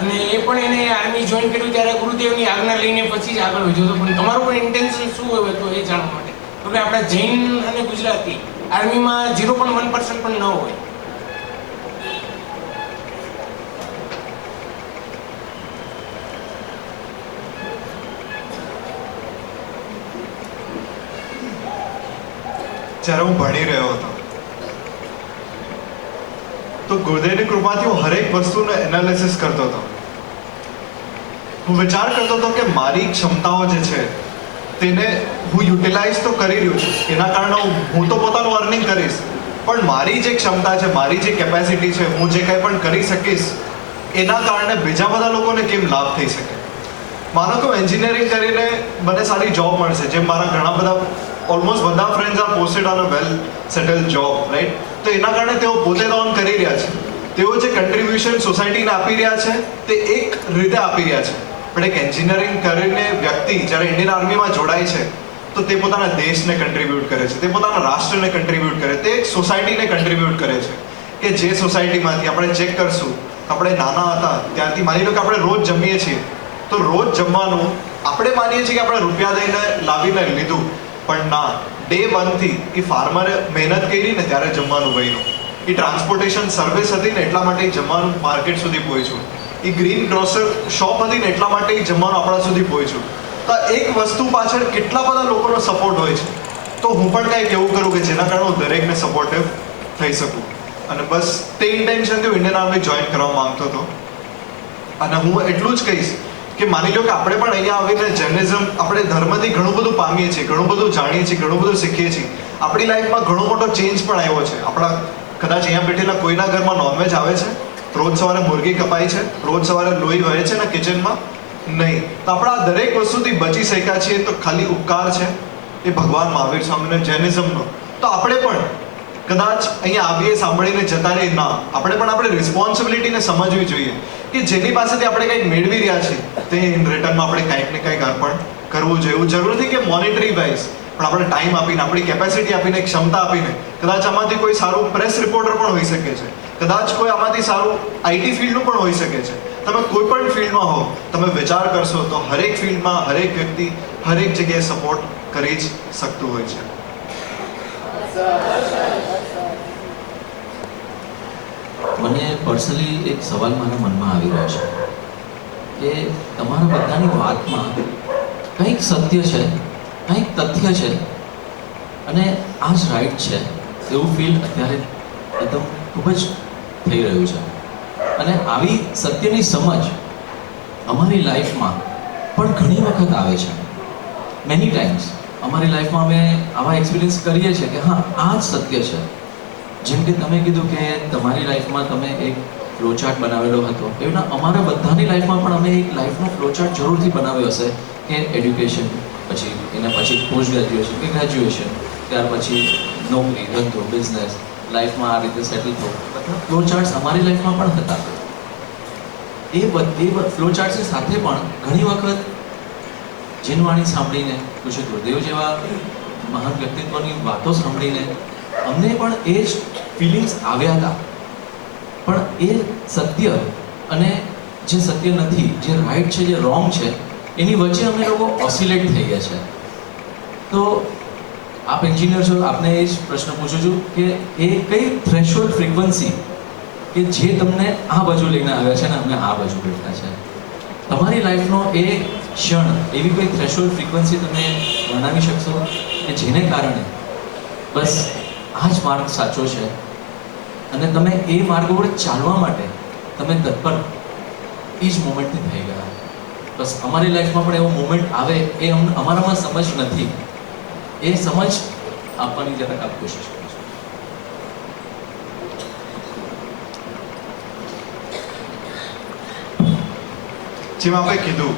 અને એ પણ એને આર્મી જોઈન કર્યું ત્યારે ગુરુદેવની આજ્ઞા લઈને પછી જ આગળ વધ્યો હતો. પણ તમારું પણ ઇન્ટેન્શન શું હોય તો એ જાણવા માટે. તો કે આપણા જૈન અને ગુજરાતી આર્મીમાં 0.1% પણ ન હોય. જ્યારે હું ભણી રહ્યો હતો તો ગુરુદેવની કૃપાથી હું હરેક વસ્તુને એનાલિસિસ કરતો હતો. હું વિચાર કરતો હતો કે મારી ક્ષમતાઓ જે છે તેને હું યુટિલાઇઝ તો કરી રહ્યો છું, એના કારણે હું તો પોતાનું અર્નિંગ કરીશ, પણ મારી જે ક્ષમતા છે, મારી જે કેપેસિટી છે, હું જે કંઈ પણ કરી શકીશ એના કારણે બીજા બધા લોકોને કેમ લાભ થઈ શકે. માનો કે એન્જિનિયરિંગ કરીને મને સારી જોબ મળશે, જેમ મારા ઘણા બધા ઓલમોસ્ટ બધા friends R posted on a well settled job, right? તો એના કારણે તેઓ પોતે તો ઓન કરી રહ્યા છે. તેઓ જે કન્ટ્રીબ્યુશન સોસાયટીને આપી રહ્યા છે તે એક રીતે આપી રહ્યા છે. પણ એક એન્જિનિયરિંગ કરીને વ્યક્તિ જ્યારે ઇન્ડિયન આર્મીમાં જોડાય છે તો તે પોતાના દેશને કન્ટ્રીબ્યુટ કરે છે, તે પોતાના રાષ્ટ્રને કન્ટ્રીબ્યુટ કરે, તે એક સોસાયટીને કન્ટ્રીબ્યુટ કરે છે. કે જે સોસાયટીમાંથી આપણે ચેક કરશું, આપણે નાના હતા ત્યાંથી માની લો કે આપણે રોજ જમીએ છીએ, તો રોજ જમવાનું આપણે માનીએ છીએ કે આપણે રૂપિયા દઈને લાવીને લીધું, પણ ના, ડે 1 થી એ ફાર્મરે મહેનત કરી ને ત્યારે જમવાનું બન્યું. એ ટ્રાન્સપોર્ટેશન સર્વિસ હતી ને એટલા માટે જમવાનું માર્કેટ સુધી પહોંચ્યું. એ ગ્રીન ગ્રોસર શોપ હતી ને એટલા માટે જમવાનું આપણા સુધી પહોંચ્યું. તો એક વસ્તુ પાછળ કેટલા બધા લોકોનો સપોર્ટ હોય છે. તો હું પણ કંઈક એવું કરું કે જેના કારણે હું દરેકને સપોર્ટિવ થઈ શકું. અને બસ તે ઇન્ટેન્શનથી હું ઇન્ડિયન આર્મી જોઈન કરવા માંગતો હતો. અને હું એટલું જ કહીશ કે માની લો કે આપણે પણ અહીંયા આવીને જૈનિઝમ, આપણે ધર્મથી ઘણું બધું પામીએ છીએ, ઘણું બધું જાણીએ છીએ, ઘણું બધું શીખીએ છીએ. આપણી લાઈફમાં ઘણો મોટો ચેન્જ પણ આવ્યો છે. આપણા કદાચ અહીંયા બેઠેલા કોઈના ઘરમાં નોનવેજ આવે છે, રોજ સવારે મુરગી કપાય છે, રોજ સવારે લોહી વહે છે ને કિચનમાં નહીં. તો આપણે આ દરેક વસ્તુથી બચી શક્યા છીએ તો ખાલી ઉપકાર છે એ ભગવાન મહાવીર સ્વામીને જૈનિઝમનો. તો આપણે પણ કદાચ અહીંયા આવીએ સાંભળીને જતા રહી ના, આપણે પણ આપણે રિસ્પોન્સિબિલિટીને સમજવી જોઈએ કે જેની પાસેથી આપણે કંઈક મેળવી રહ્યા છીએ તે ઇન રિટર્નમાં આપણે કંઈક ને કંઈક અર્પણ કરવું જોઈએ. એવું જરૂર નથી કે મોનિટરી વાઇઝ, પણ આપણે ટાઈમ આપીને, આપણી કેપેસિટી આપીને, ક્ષમતા આપીને. કદાચ આમાંથી કોઈ સારું પ્રેસ રિપોર્ટર પણ હોઈ શકે છે, કદાચ કોઈ આમાંથી સારું આઈટી ફિલ્ડનું પણ હોઈ શકે છે. તમે કોઈ પણ ફિલ્ડમાં હો, તમે વિચાર કરશો તો હરેક ફિલ્ડમાં હરેક વ્યક્તિ હરેક જગ્યાએ સપોર્ટ કરી જ શકતું હોય છે. મને પર્સનલી એક સવાલ મારા મનમાં આવી રહ્યો છે કે તમારા બધાની વાતમાં કંઈક સત્ય છે, કંઈક તથ્ય છે, અને આ જ રાઈટ છે એવું ફીલ અત્યારે એકદમ ખૂબ જ થઈ રહ્યું છે. અને આવી સત્યની સમજ અમારી લાઈફમાં પણ ઘણી વખત આવે છે. મેની ટાઈમ્સ અમારી લાઈફમાં અમે આવા એક્સપિરિયન્સ કરીએ છીએ કે હા, આ જ સત્ય છે. જેમ કે તમે કીધું કે તમારી લાઈફમાં તમે એક ફ્લોચાર્ટ બનાવેલો હતો, એના અમારા બધાની લાઈફમાં પણ અમે એક લાઈફનો ફ્લોચાર્ટ જરૂરથી બનાવ્યો હશે કે એડ્યુકેશન, પછી એના પછી પોસ્ટ ગ્રેજ્યુએશન કે ગ્રેજ્યુએશન, ત્યાર પછી નોકરી, ધંધો, બિઝનેસ, લાઈફમાં આ રીતે સેટલ થવું, બધા ફ્લોચાર્ટ્સ અમારી લાઈફમાં પણ હતા. એ ફ્લોચાર્ટ્સની સાથે પણ ઘણી વખત જીનવાણી સાંભળીને, કૃષ્ણ ગુરુદેવ જેવા મહાન વ્યક્તિત્વની વાતો સાંભળીને અમને પણ એ જ ફિલિંગ્સ આવ્યા હતા. પણ એ સત્ય અને જે સત્ય નથી, જે રાઈટ છે, જે રોંગ છે, એની વચ્ચે અમે લોકો ઓસિલેટ થઈ ગયા છે. તો આપ એન્જિનિયર છો, આપને એ જ પ્રશ્ન પૂછું છું કે એ કઈ થ્રેશોલ્ડ ફ્રીક્વન્સી કે જે તમને આ બાજુ લઈને આવ્યા છે ને અમને આ બાજુ બેઠા છે, તમારી લાઈફનો એ ક્ષણ, એવી કોઈ થ્રેશોલ્ડ ફ્રીક્વન્સી તમે બનાવી શકશો કે જેને કારણે બસ આ જ માર્ગ સાચો છે અને તમે એ માર્ગ ઉપર ચાલવા માટે તમે તત્પર એ જ મોમેન્ટથી થઈ ગયા. બસ અમારી લાઈફમાં પણ એવો મોમેન્ટ આવે એ અમારામાં સમજ નથી. એ સમજ આપવાની જરાક આપ કોશિશ કરો છો. જેમ આપણે કીધું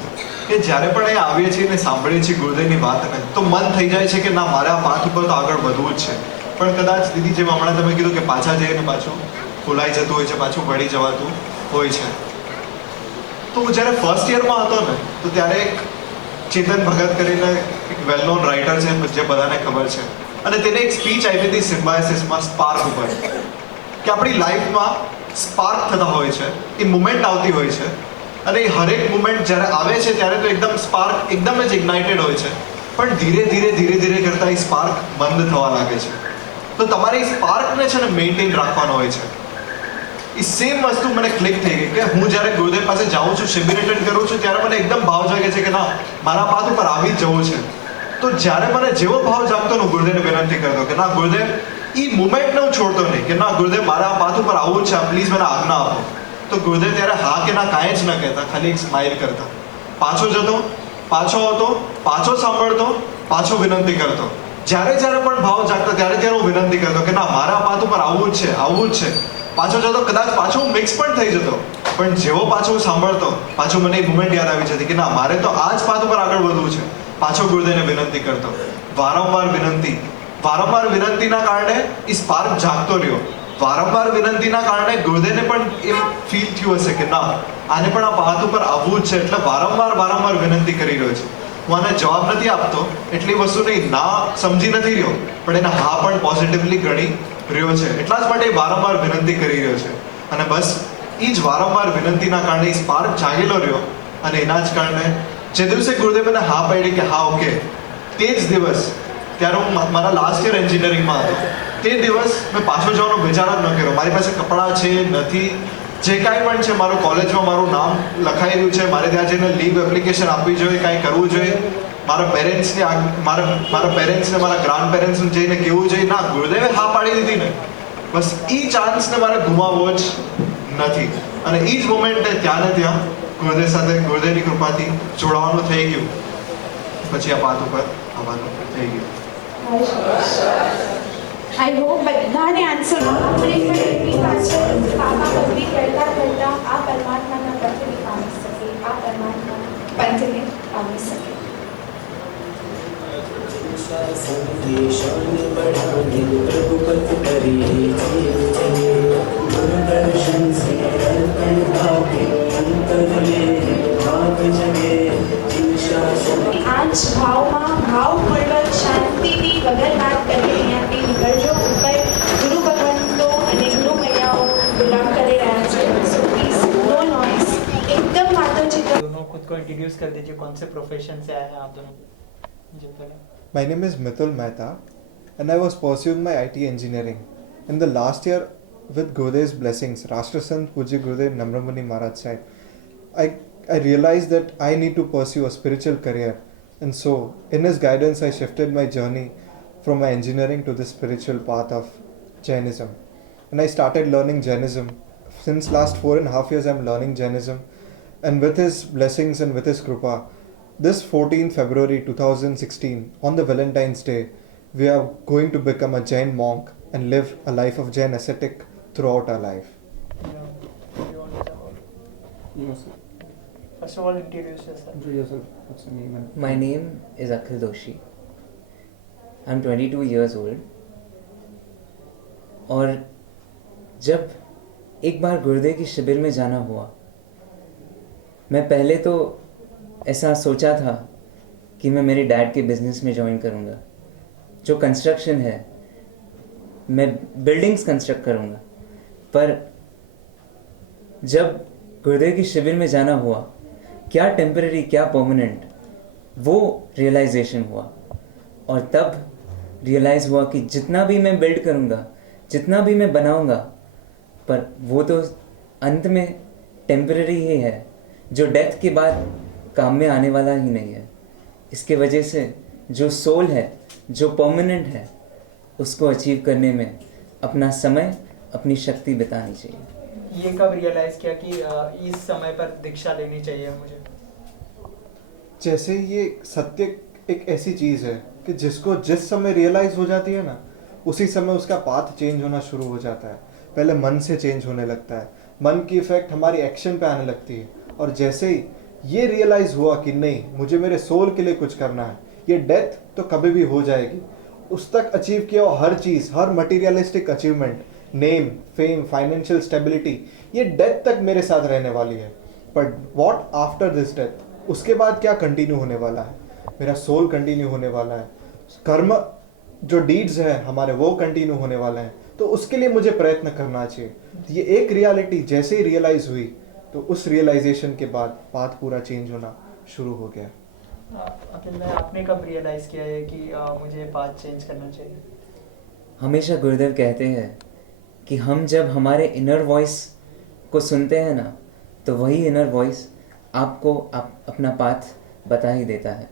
કે જ્યારે પણ અહીં આવીએ છીએ ને સાંભળીએ છીએ ગુરુદેવની વાતને તો મન થઈ જાય છે કે ના મારે આ પાથ ઉપર તો આગળ વધવું જ છે. પણ કદાચ દીદી જેમ હમણાં તમે કીધું કે પાછા જઈએ ને પાછું ભૂલાઈ જતું હોય છે, પાછું ભળી જવાતું હોય છે. તો હું જ્યારે ફર્સ્ટ યરમાં હતો ને તો ત્યારે એક ચેતન ભગત કરીને એક વેલ નોન રાઇટર છે જે બધાને ખબર છે, અને તેને એક સ્પીચ આપી હતી સિમ્બાયોસિસમાં સ્પાર્ક ઉપર, કે આપણી લાઈફમાં સ્પાર્ક થતા હોય છે, એ મુમેન્ટ આવતી હોય છે, અને એ હરેક મુમેન્ટ જ્યારે આવે છે ત્યારે તો એકદમ સ્પાર્ક એકદમ જ ઇગ્નાઇટેડ હોય છે, પણ ધીરે ધીરે કરતાં એ સ્પાર્ક બંધ થવા લાગે છે. તો તમારે એ સ્પાર્કને છે ને મેન્ટેન રાખવાનો હોય છે. એ સેમ વસ્તુ મને ક્લિક થઈ ગઈ કે હું જ્યારે ગુરુદેવ પાસે જાઉં છું, શિબિર એટેન્ડ કરું છું, ત્યારે મને એકદમ ભાવ જાગે છે કે ના મારા પાથ ઉપર આવી જ જવું છે. તો જ્યારે મને જેવો ભાવ જાગતો ને ગુરુદેવને વિનંતી કરતો કે ના ગુરુદેવ એ મુમેન્ટને હું છોડતો નહીં, કે ના ગુરુદેવ મારા પાથ ઉપર આવવું છે, પ્લીઝ મને આજ્ઞા આપો. તો ગુરુદેવ ત્યારે હા કે ના કાંઈ જ ન કહેતા, ખાલી એક સ્માઇલ કરતા, પાછો જતો, પાછો આવતો, પાછો સાંભળતો, પાછો વિનંતી કરતો. જ્યારે પણ ભાવ જાગતો ત્યારે હું વિનંતી કરતો કે ના મારા પાથ ઉપર આવવું જ છે. પાછો જતો, કદાચ પાછો હું મિક્સ પણ થઈ જતો, પણ જેવો પાછો હું સાંભળતો પાછો મને એ મુમેન્ટ યાદ આવી જતી કે ના મારે તો આ જ પાથ ઉપર આગળ વધવું છે. પાછો ગુરુદેવને વિનંતી કરતો, વારંવાર વિનંતીના કારણે એ સ્પાર્ક જાગતો રહ્યો. વારંવાર વિનંતીના કારણે ગુરુદેવને પણ એ ફીલ થયું હશે કે ના આને પણ આ પાથ ઉપર આવવું જ છે, એટલે વારંવાર વિનંતી કરી રહ્યો છે. હું આને જવાબ નથી આપતો એટલી વસ્તુને ના સમજી નથી રહ્યો, પણ એને હા પણ પોઝિટિવલી ગણી રહ્યો છે. એટલા જ માટે વારંવાર વિનંતી કરી રહ્યો છે, અને બસ એ જ વારંવાર વિનંતીના કારણે સ્પાર્ક જાગેલો રહ્યો. અને એના જ કારણે જે દિવસે ગુરુદેવ મને હા પાડી કે હા ઓકે, તે જ દિવસ ત્યારે હું મારા લાસ્ટ યર એન્જિનિયરિંગમાં હતો, તે દિવસ મેં પાછો જવાનો વિચાર જ ન કર્યો. મારી પાસે કપડાં છે નથી, જે કાંઈ પણ છે, મારું કોલેજમાં મારું નામ લખાઈ રહ્યું છે, મારે ત્યાં જઈને લીવ એપ્લિકેશન આપવી જોઈએ, કાંઈ કરવું જોઈએ, મારા પેરેન્ટ્સને મારા ગ્રાન્ડ પેરેન્ટ્સને જઈને કહેવું જોઈએ. ના, ગુરુદેવે હા પાડી દીધી ને, બસ એ ચાન્સને મારે ગુમાવવો જ નથી. અને એ જ મોમેન્ટે ત્યાં ને ત્યાં ગુરુદેવ સાથે ગુરુદેવની કૃપાથી જોડાવાનું થઈ ગયું, પછી આ પાથ ઉપર આવવાનું થઈ ગયું. આઈ હોપ બધાને આન્સર આપણે પણ એટલી પાછળ પાપા ભક્તિ કરતા આ પરમાત્માના પંથને પામી શકે, આ પરમાત્માના પંથને પામી શકે. આજ ભાવપૂર્વક શાંતિથી વગર વાત કરી અહીંયાથી નીકળજો. ઉપર ગુરુ ભગવંતો અને ગુરુ મૈયાઓ ગુલામ કરી રહ્યા છે, સો પ્લીઝ નો નોઇઝ, एकदम वातों चित्र. दोनों खुद को इंट्रोड्यूस कर दीजिए, कौन से प्रोफेशन से आए हैं आप दोनों? जी पहले. My name is Mitul Mehta and I was pursuing my IT engineering. In the last year, with Gurudev's blessings, Rashtrasant Pujya Gurudev Namramuni Maharaj said, I realized that I need to pursue a spiritual career, and so in his guidance I shifted my journey from my engineering to the spiritual path of Jainism, and I started learning Jainism. Since last 4.5 years I'm learning Jainism, and with his blessings and with his krupa, this 14th February 2016, on the Valentine's Day, we are going to become a Jain monk and live a life of Jain ascetic throughout our life. First of all, introduce yourself. What's your name? My name is Akhil Doshi. I'm 22 years old. और जब एक बार गुरुदेव की शिविर में जाना हुआ, मैं पहले तो ऐसा सोचा था कि मैं मेरे डैड के बिजनेस में ज्वाइन करूँगा, जो कंस्ट्रक्शन है, मैं बिल्डिंग्स कंस्ट्रक्ट करूँगा. पर जब गुरुदेव की शिविर में जाना हुआ, क्या टेम्पररी क्या परमानेंट, वो रियलाइजेशन हुआ. और तब रियलाइज़ हुआ कि जितना भी मैं बिल्ड करूँगा, जितना भी मैं बनाऊँगा, पर वो तो अंत में टेम्पररी ही है, जो डेथ के बाद काम में आने वाला ही नहीं है. इसके वजह से जो सोल है, जो परमानेंट है, उसको अचीव करने में अपना समय, अपनी शक्ति बितानी चाहिए. ये कब रियलाइज़ किया कि इस समय पर दीक्षा लेनी चाहिए मुझे? जैसे ये सत्य एक ऐसी चीज़ है कि जिसको जिस समय रियलाइज़ हो जाती है ना, उसी समय उसका पाथ चेंज होना शुरू हो जाता है. पहले मन से चेंज होने लगता है, मन की इफेक्ट हमारी एक्शन पे आने लगती है, और जैसे ही ये रियलाइज हुआ कि नहीं, मुझे मेरे सोल के लिए कुछ करना है। ये डेथ तो कभी भी हो जाएगी, उस तक अचीव किया हुआ हर चीज़, हर materialistic achievement, name, fame, financial stability, ये डेथ तक मेरे साथ रहने वाली है। But what after this death, उसके बाद क्या कंटिन्यू होने वाला है? मेरा सोल कंटिन्यू होने वाला है, कर्म जो डीड्स हैं हमारे वो कंटिन्यू होने वाले हैं, तो उसके लिए मुझे प्रयत्न करना चाहिए। ये एक रियलिटी जैसे ही रियलाइज हुई तो उस रियलाइजेशन के बाद पाथ पूरा चेंज होना शुरू हो गया। अखिल भाई, आपने कब रियलाइज़ किया है कि मुझे पाथ चेंज करना चाहिए? हमेशा गुरुदेव कहते हैं कि हम जब हमारे इनर वॉइस को सुनते हैं ना, तो वही इनर वॉइस आपको अपना पाथ बता ही देता है।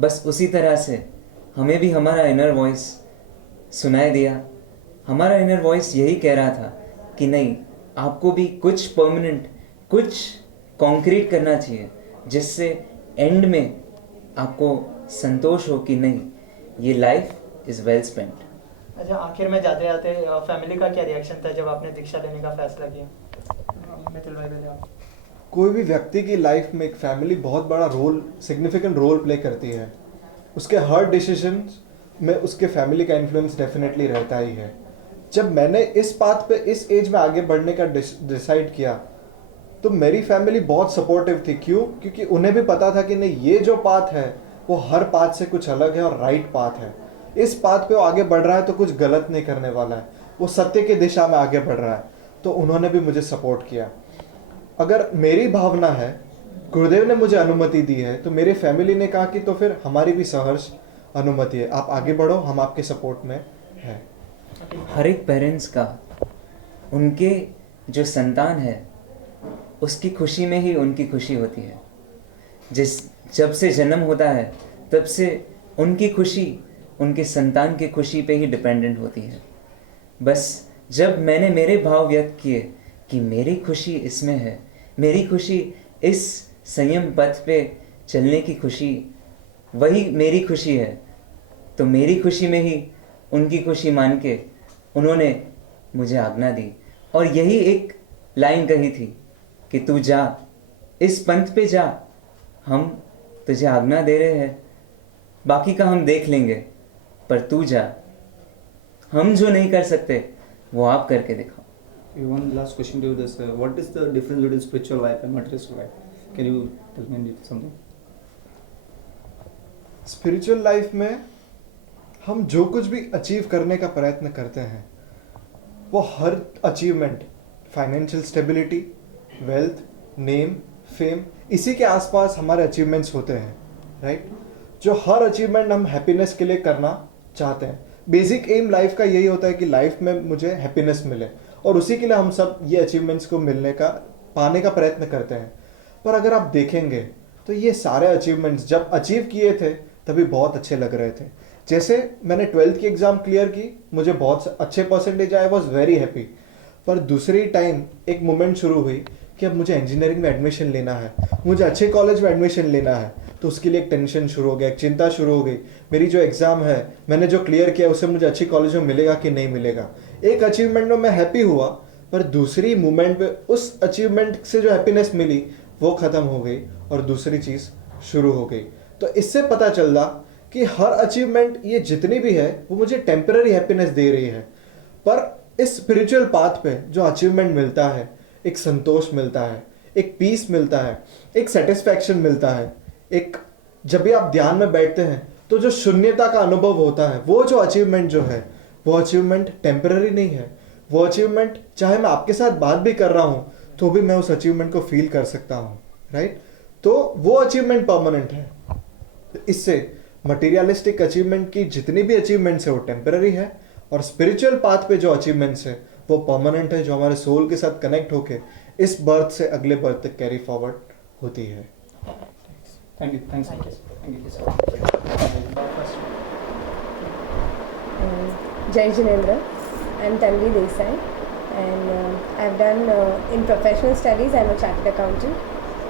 बस उसी तरह से हमें भी हमारा इनर वॉइस सुनाई दिया। हमारा इनर वॉइस यही कह रहा था कि नहीं, आपको भी कुछ परमानेंट, कुछ कॉन्क्रीट करना चाहिए, जिससे एंड में आपको संतोष हो कि नहीं, ये लाइफ इज़ वेल स्पेंट। अच्छा, आखिर में जाते जाते फैमिली का क्या रिएक्शन था जब आपने दीक्षा लेने का फैसला किया? मितुल भाई, पहले आप। कोई भी व्यक्ति की लाइफ में एक फैमिली बहुत बड़ा रोल, सिग्निफिकेंट रोल प्ले करती है। उसके हर डिसीजन में उसके फैमिली का इन्फ्लुएंस डेफिनेटली रहता ही है। जब मैंने इस पाथ पे इस एज में आगे बढ़ने का डिसाइड किया तो मेरी फैमिली बहुत सपोर्टिव थी। क्यों? क्योंकि उन्हें भी पता था कि नहीं, ये जो पाथ है वो हर पाथ से कुछ अलग है और राइट पाथ है। इस पाथ पे वो आगे बढ़ रहा है तो कुछ गलत नहीं करने वाला है, वो सत्य की दिशा में आगे बढ़ रहा है। तो उन्होंने भी मुझे सपोर्ट किया। अगर मेरी भावना है, गुरुदेव ने मुझे अनुमति दी है, तो मेरी फैमिली ने कहा कि तो फिर हमारी भी सहर्ष अनुमति है, आप आगे बढ़ो, हम आपके सपोर्ट में हैं। हर एक पेरेंट्स का उनके जो संतान है उसकी खुशी में ही उनकी खुशी होती है। जब से जन्म होता है तब से उनकी खुशी उनके संतान की खुशी पे ही डिपेंडेंट होती है। बस जब मैंने मेरे भाव व्यक्त किए कि मेरी खुशी इसमें है, मेरी खुशी इस संयम पथ पे चलने की खुशी, वही मेरी खुशी है, तो मेरी खुशी में ही उनकी खुशी मान के उन्होंने मुझे आज्ञा दी। और यही एक लाइन कही थी कि तू जा, इस पंथ पे जा, हम तुझे आज्ञा दे रहे हैं, बाकी का हम देख लेंगे, पर तू जा, हम जो नहीं कर सकते वो आप करके दिखाओ। One last question to you: this, what is the difference between spiritual life and materialistic life? Can you tell me something? Spiritual life में हम जो कुछ भी अचीव करने का प्रयत्न करते हैं वो हर achievement, financial stability, wealth, name, fame, इसी के आसपास हमारे अचीवमेंट्स होते हैं, राइट? जो हर अचीवमेंट हम हैप्पीनेस के लिए करना चाहते हैं। बेसिक एम लाइफ का यही होता है कि लाइफ में मुझे हैप्पीनेस मिले, और उसी के लिए हम सब ये अचीवमेंट्स को पाने का प्रयत्न करते हैं। पर अगर आप देखेंगे तो ये सारे अचीवमेंट्स जब अचीव किए थे तभी बहुत अच्छे लग रहे थे। जैसे मैंने 12th की एग्ज़ाम क्लियर की, मुझे बहुत अच्छे परसेंटेज आए, वॉज वेरी हैप्पी। पर दूसरी टाइम एक मोमेंट शुरू हुई कि अब मुझे इंजीनियरिंग में एडमिशन लेना है, मुझे अच्छे कॉलेज में एडमिशन लेना है, तो उसके लिए एक टेंशन शुरू हो गया, एक चिंता शुरू हो गई। मेरी जो एग्ज़ाम है, मैंने जो क्लियर किया, उससे मुझे अच्छी कॉलेज में मिलेगा कि नहीं मिलेगा। एक अचीवमेंट में मैं हैप्पी हुआ, पर दूसरी मूवमेंट पे उस अचीवमेंट से जो हैप्पीनेस मिली वो ख़त्म हो गई और दूसरी चीज़ शुरू हो गई। तो इससे पता चला कि हर अचीवमेंट ये जितनी भी है वो मुझे टेम्पररी हैप्पीनेस दे रही है, पर इस स्पिरिचुअल पाथ पे जो अचीवमेंट मिलता है, एक संतोष मिलता है, एक पीस मिलता है, एक सेटिस्फैक्शन मिलता है, एक जब भी आप ध्यान में बैठते हैं तो जो शून्यता का अनुभव होता है, वो जो अचीवमेंट जो है वो अचीवमेंट टेम्पररी नहीं है। वो अचीवमेंट चाहे मैं आपके साथ बात भी कर रहा हूँ तो भी मैं उस अचीवमेंट को फील कर सकता हूँ, राइट? तो वो अचीवमेंट परमानेंट है। इससे मटेरियलिस्टिक अचीवमेंट की जितनी भी अचीवमेंट्स है वो टेम्पररी है, और स्पिरिचुअल पाथ पे जो अचीवमेंट्स है वो परमानेंट है, जो हमारे सोल के साथ कनेक्ट होके इस बर्थ से अगले बर्थ तक कैरी फॉरवर्ड होती है। Thank you. Thanks. Thank you. Thank you. Jai Jinendra. I'm Tanvi Desai, and I've done in professional studies. I'm a chartered accountant,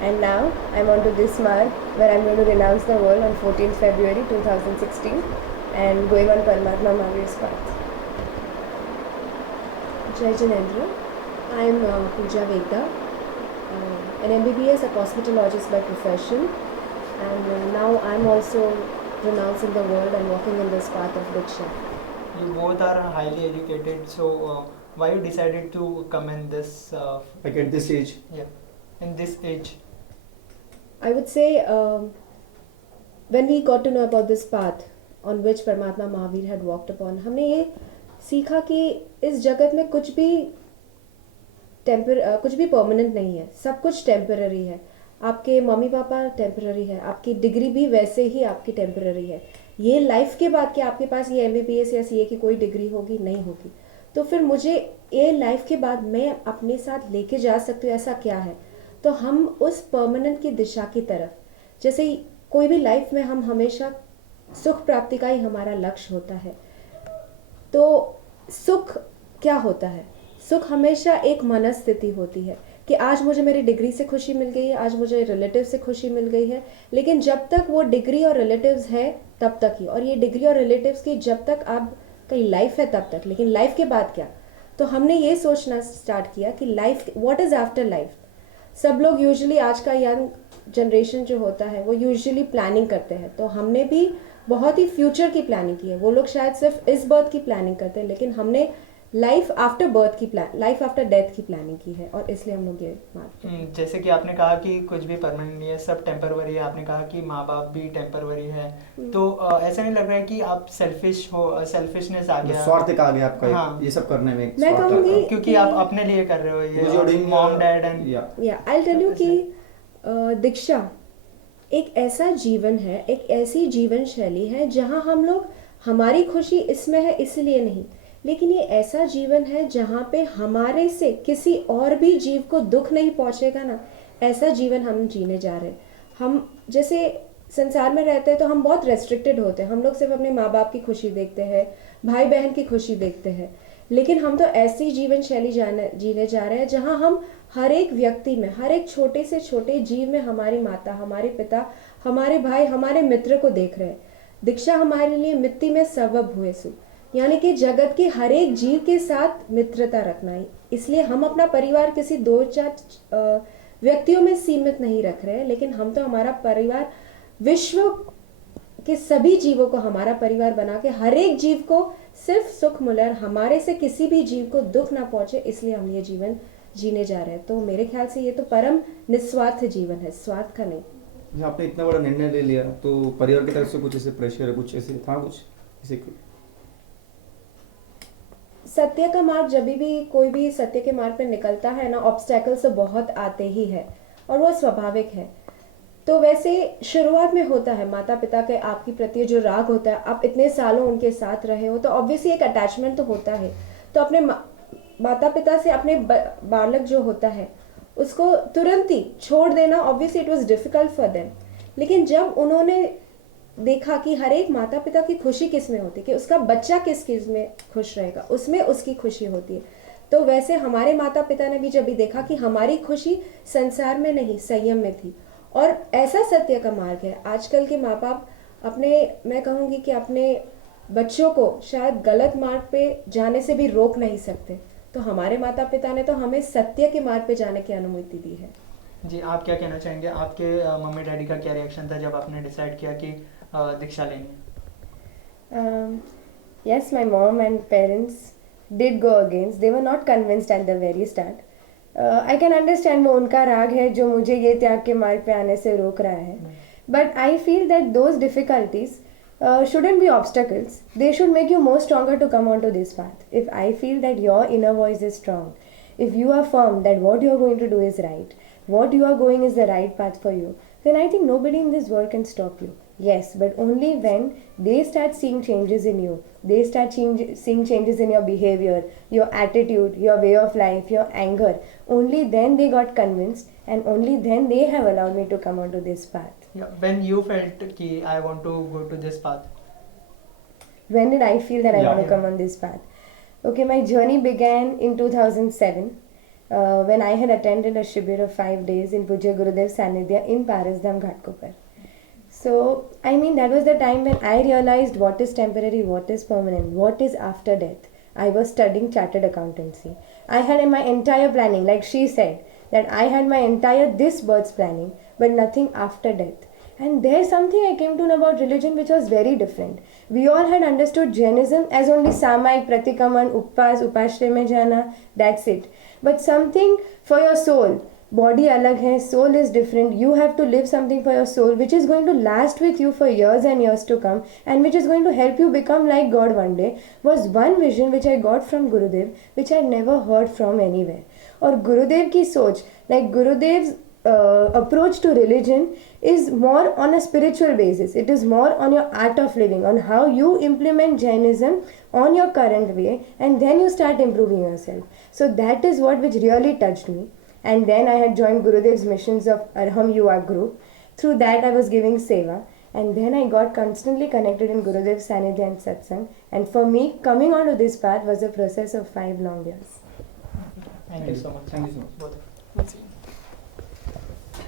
and now I'm on to this mark where I'm going to renounce the world on 14th February 2016 and going on Paramatma Mahavir's path. Jai Jinendra. I'm Pooja Vegda. an MBBS, a cosmetologist by profession, and now I'm also renouncing the world and walking in this path of Diksha. You both are highly educated, so why you decided to come in this? Like at this age? Yeah, in this age. I would say when we got to know about this path on which Paramatma Mahavir had walked upon, हमने ये सीखा कि इस जगत में कुछ भी परमानेंट नहीं है, सब कुछ टेम्पररी है. आपके मम्मी पापा टेम्पररी है, आपकी डिग्री भी वैसे ही आपकी टेम्पररी है. ये लाइफ के बाद कि आपके पास ये MBBS या CA की कोई डिग्री होगी नहीं होगी. तो फिर मुझे ये लाइफ के बाद मैं अपने साथ लेके जा सकती हूँ, ऐसा क्या है? तो हम उस परमानेंट की दिशा की तरफ, जैसे कोई भी लाइफ में हम हमेशा सुख प्राप्ति का ही हमारा लक्ष्य होता है. तो सुख क्या होता है? सुख हमेशा एक मनस्थिति होती है कि आज मुझे मेरी डिग्री से खुशी मिल गई है, आज मुझे रिलेटिव से खुशी मिल गई है, लेकिन जब तक वो डिग्री और रिलेटिव्स है तब तक ही, और ये डिग्री और रिलेटिव्स की जब तक आपकी लाइफ है तब तक. लेकिन लाइफ के बाद क्या? तो हमने ये सोचना स्टार्ट किया कि life, what is after life. सब लोग यूजुअली, आज का यंग जनरेशन जो होता है वो यूजुअली प्लानिंग करते हैं. तो हमने भी बहुत ही फ्यूचर की प्लानिंग की है. वो लोग शायद सिर्फ इस बर्थ की प्लानिंग करते हैं, लेकिन हमने लाइफ आफ्टर बर्थ की लाइफ आफ्टर डेथ की प्लानिंग की है, और इसलिए हम लोग ये मानते हैं. जैसे कि आपने कहा कि कुछ भी परमानेंट नहीं है, सब टेम्परवरी है. आपने कहा कि माँ बाप भी टेम्परवरी है. तो ऐसा नहीं लग रहा है कि आप सेल्फिश हो, सेल्फिशनेस आ गया, स्वार्थ आ गया आपका? हाँ. ये सब करने में मैं कहूँगी क्योंकि आप अपने लिए कर रहे हो ये, मॉम डैड एंड या आई टेल यू कि दीक्षा एक ऐसा जीवन है, एक ऐसी जीवन शैली है जहाँ हम लोग, हमारी खुशी इसमें है इसलिए नहीं, लेकिन ये ऐसा जीवन है जहाँ पे हमारे से किसी और भी जीव को दुख नहीं पहुँचेगा ना, ऐसा जीवन हम जीने जा रहे हैं. हम जैसे संसार में रहते हैं तो हम बहुत रेस्ट्रिक्टेड होते हैं. हम लोग सिर्फ अपने माँ बाप की खुशी देखते हैं, भाई बहन की खुशी देखते हैं, लेकिन हम तो ऐसी जीवन शैली जीने जा रहे हैं जहाँ हम हर एक व्यक्ति में, हर एक छोटे से छोटे जीव में हमारी माता, हमारे पिता, हमारे भाई, हमारे मित्र को देख रहे हैं. दीक्षा हमारे लिए मिट्टी में सर्वभूतेषु, यानी कि जगत के हर एक जीव के साथ मित्रता रखना है. इसलिए हम अपना परिवार किसी 2-4 व्यक्तियों में सीमित नहीं रख रहे हैं, लेकिन हम तो हमारा परिवार विश्व के सभी जीवों को हमारा परिवार बना के हर एक जीव को सिर्फ सुख मिले और हमारे से किसी भी जीव को दुख ना पहुंचे, इसलिए हम ये जीवन जीने जा रहे हैं. तो मेरे ख्याल से ये तो परम निस्वार्थ जीवन है, स्वार्थ का नहीं. आपने इतना बड़ा निर्णय ले लिया तो परिवार की तरफ से कुछ ऐसे प्रेशर, कुछ ऐसे था, कुछ ऐसे? सत्य का मार्ग, जब भी कोई भी सत्य के मार्ग पे निकलता है ना, ऑब्स्टेकल्स तो बहुत आते ही है और वो स्वाभाविक है. तो वैसे शुरुआत में होता है, माता पिता के आपकी प्रति जो राग होता है, आप इतने सालों उनके साथ रहे हो तो ऑब्वियसली एक अटैचमेंट तो होता है. तो अपने माता पिता से अपने बालक जो होता है उसको तुरंत ही छोड़ देना, obviously it was difficult for them. लेकिन जब उन्होंने देखा कि हर एक माता पिता की खुशी किस में होती है, कि उसका बच्चा किस चीज में खुश रहेगा, उसमें उसकी खुशी होती है. तो वैसे हमारे माता पिता ने भी जब भी देखा कि हमारी खुशी संसार में नहीं संयम में थी, और ऐसा सत्य का मार्ग है. आजकल के माँ बाप अपने, मैं कहूँगी कि अपने बच्चों को शायद गलत मार्ग पे जाने से भी रोक नहीं सकते. तो हमारे माता पिता ने तो हमें सत्य के मार्ग पे जाने की अनुमति दी है. जी, आप क्या कहना चाहेंगे? आपके मम्मी डैडी का क्या रिएक्शन था जब आपने डिसाइड किया कि दीक्षा लेनी है? Yes, my mom and parents did go against. They were not convinced at the very start. I can understand वो उनका राग है जो मुझे ये त्याग के मार्ग पे आने से रोक रहा है. But I feel that those difficulties shouldn't be obstacles. They should make you more stronger to come onto this path. If I feel that your inner voice is strong, if you are firm that what you are going to do is right, what you are going is the right path for you, then I think nobody in this world can stop you. Yes, but only when they start seeing changes in you, they start seeing changes in your behavior, your attitude, your way of life, your anger, only then they got convinced, and only then they have allowed me to come onto this path. Yeah, when you felt कि I want to go to this path? When did I feel that I want to come on this path? Okay, my journey began in 2007 when I had attended a shibir of 5 days in Pujya Gurudev Sanidhya in Parasdam Ghatkopar. So, I mean, that was the time when I realized what is temporary, what is permanent, what is after death. I was studying chartered accountancy. I had in my entire planning, like she said, that I had my entire this birth's planning, but nothing after death. And there's something I came to know about religion which was very different. We all had understood Jainism as only Samayik, Pratikaman, Uppas, Upashre mein jana, that's it. But something for your soul. Body alag hai, soul is different. You have to live something for your soul which is going to last with you for years and years to come, and which is going to help you become like God one day, was one vision which I got from Gurudev, which I never heard from anywhere. Or Gurudev ki soch, like Gurudev's approach to religion is more on a spiritual basis. It is more on your art of living, on how you implement Jainism on your current way, and then you start improving yourself. So that is what which really touched me. And then I had joined Gurudev's missions of Arham Yuva group. Through that I was giving seva, and then I got constantly connected in Gurudev's Sanidhya and Satsang. And for me, coming onto this path was a process of 5 long years. Thank you so much. Thank you so much. Both.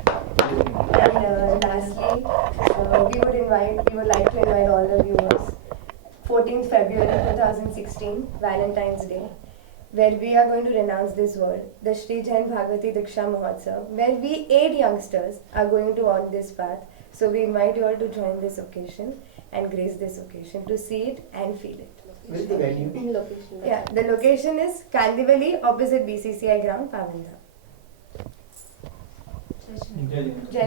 And lastly, we would like to invite all the viewers. 14th February 2016, Valentine's Day, where we are going to renounce this world, the Shri Jain Bhagavati Diksha Mahotsav, where we 8 youngsters are going to on this path. So we invite you all to join this occasion and grace this occasion to see it and feel it. Where is the venue? In location. Yeah, the location is Kandivali, opposite BCCI ground, Pavandha. Jai Jai.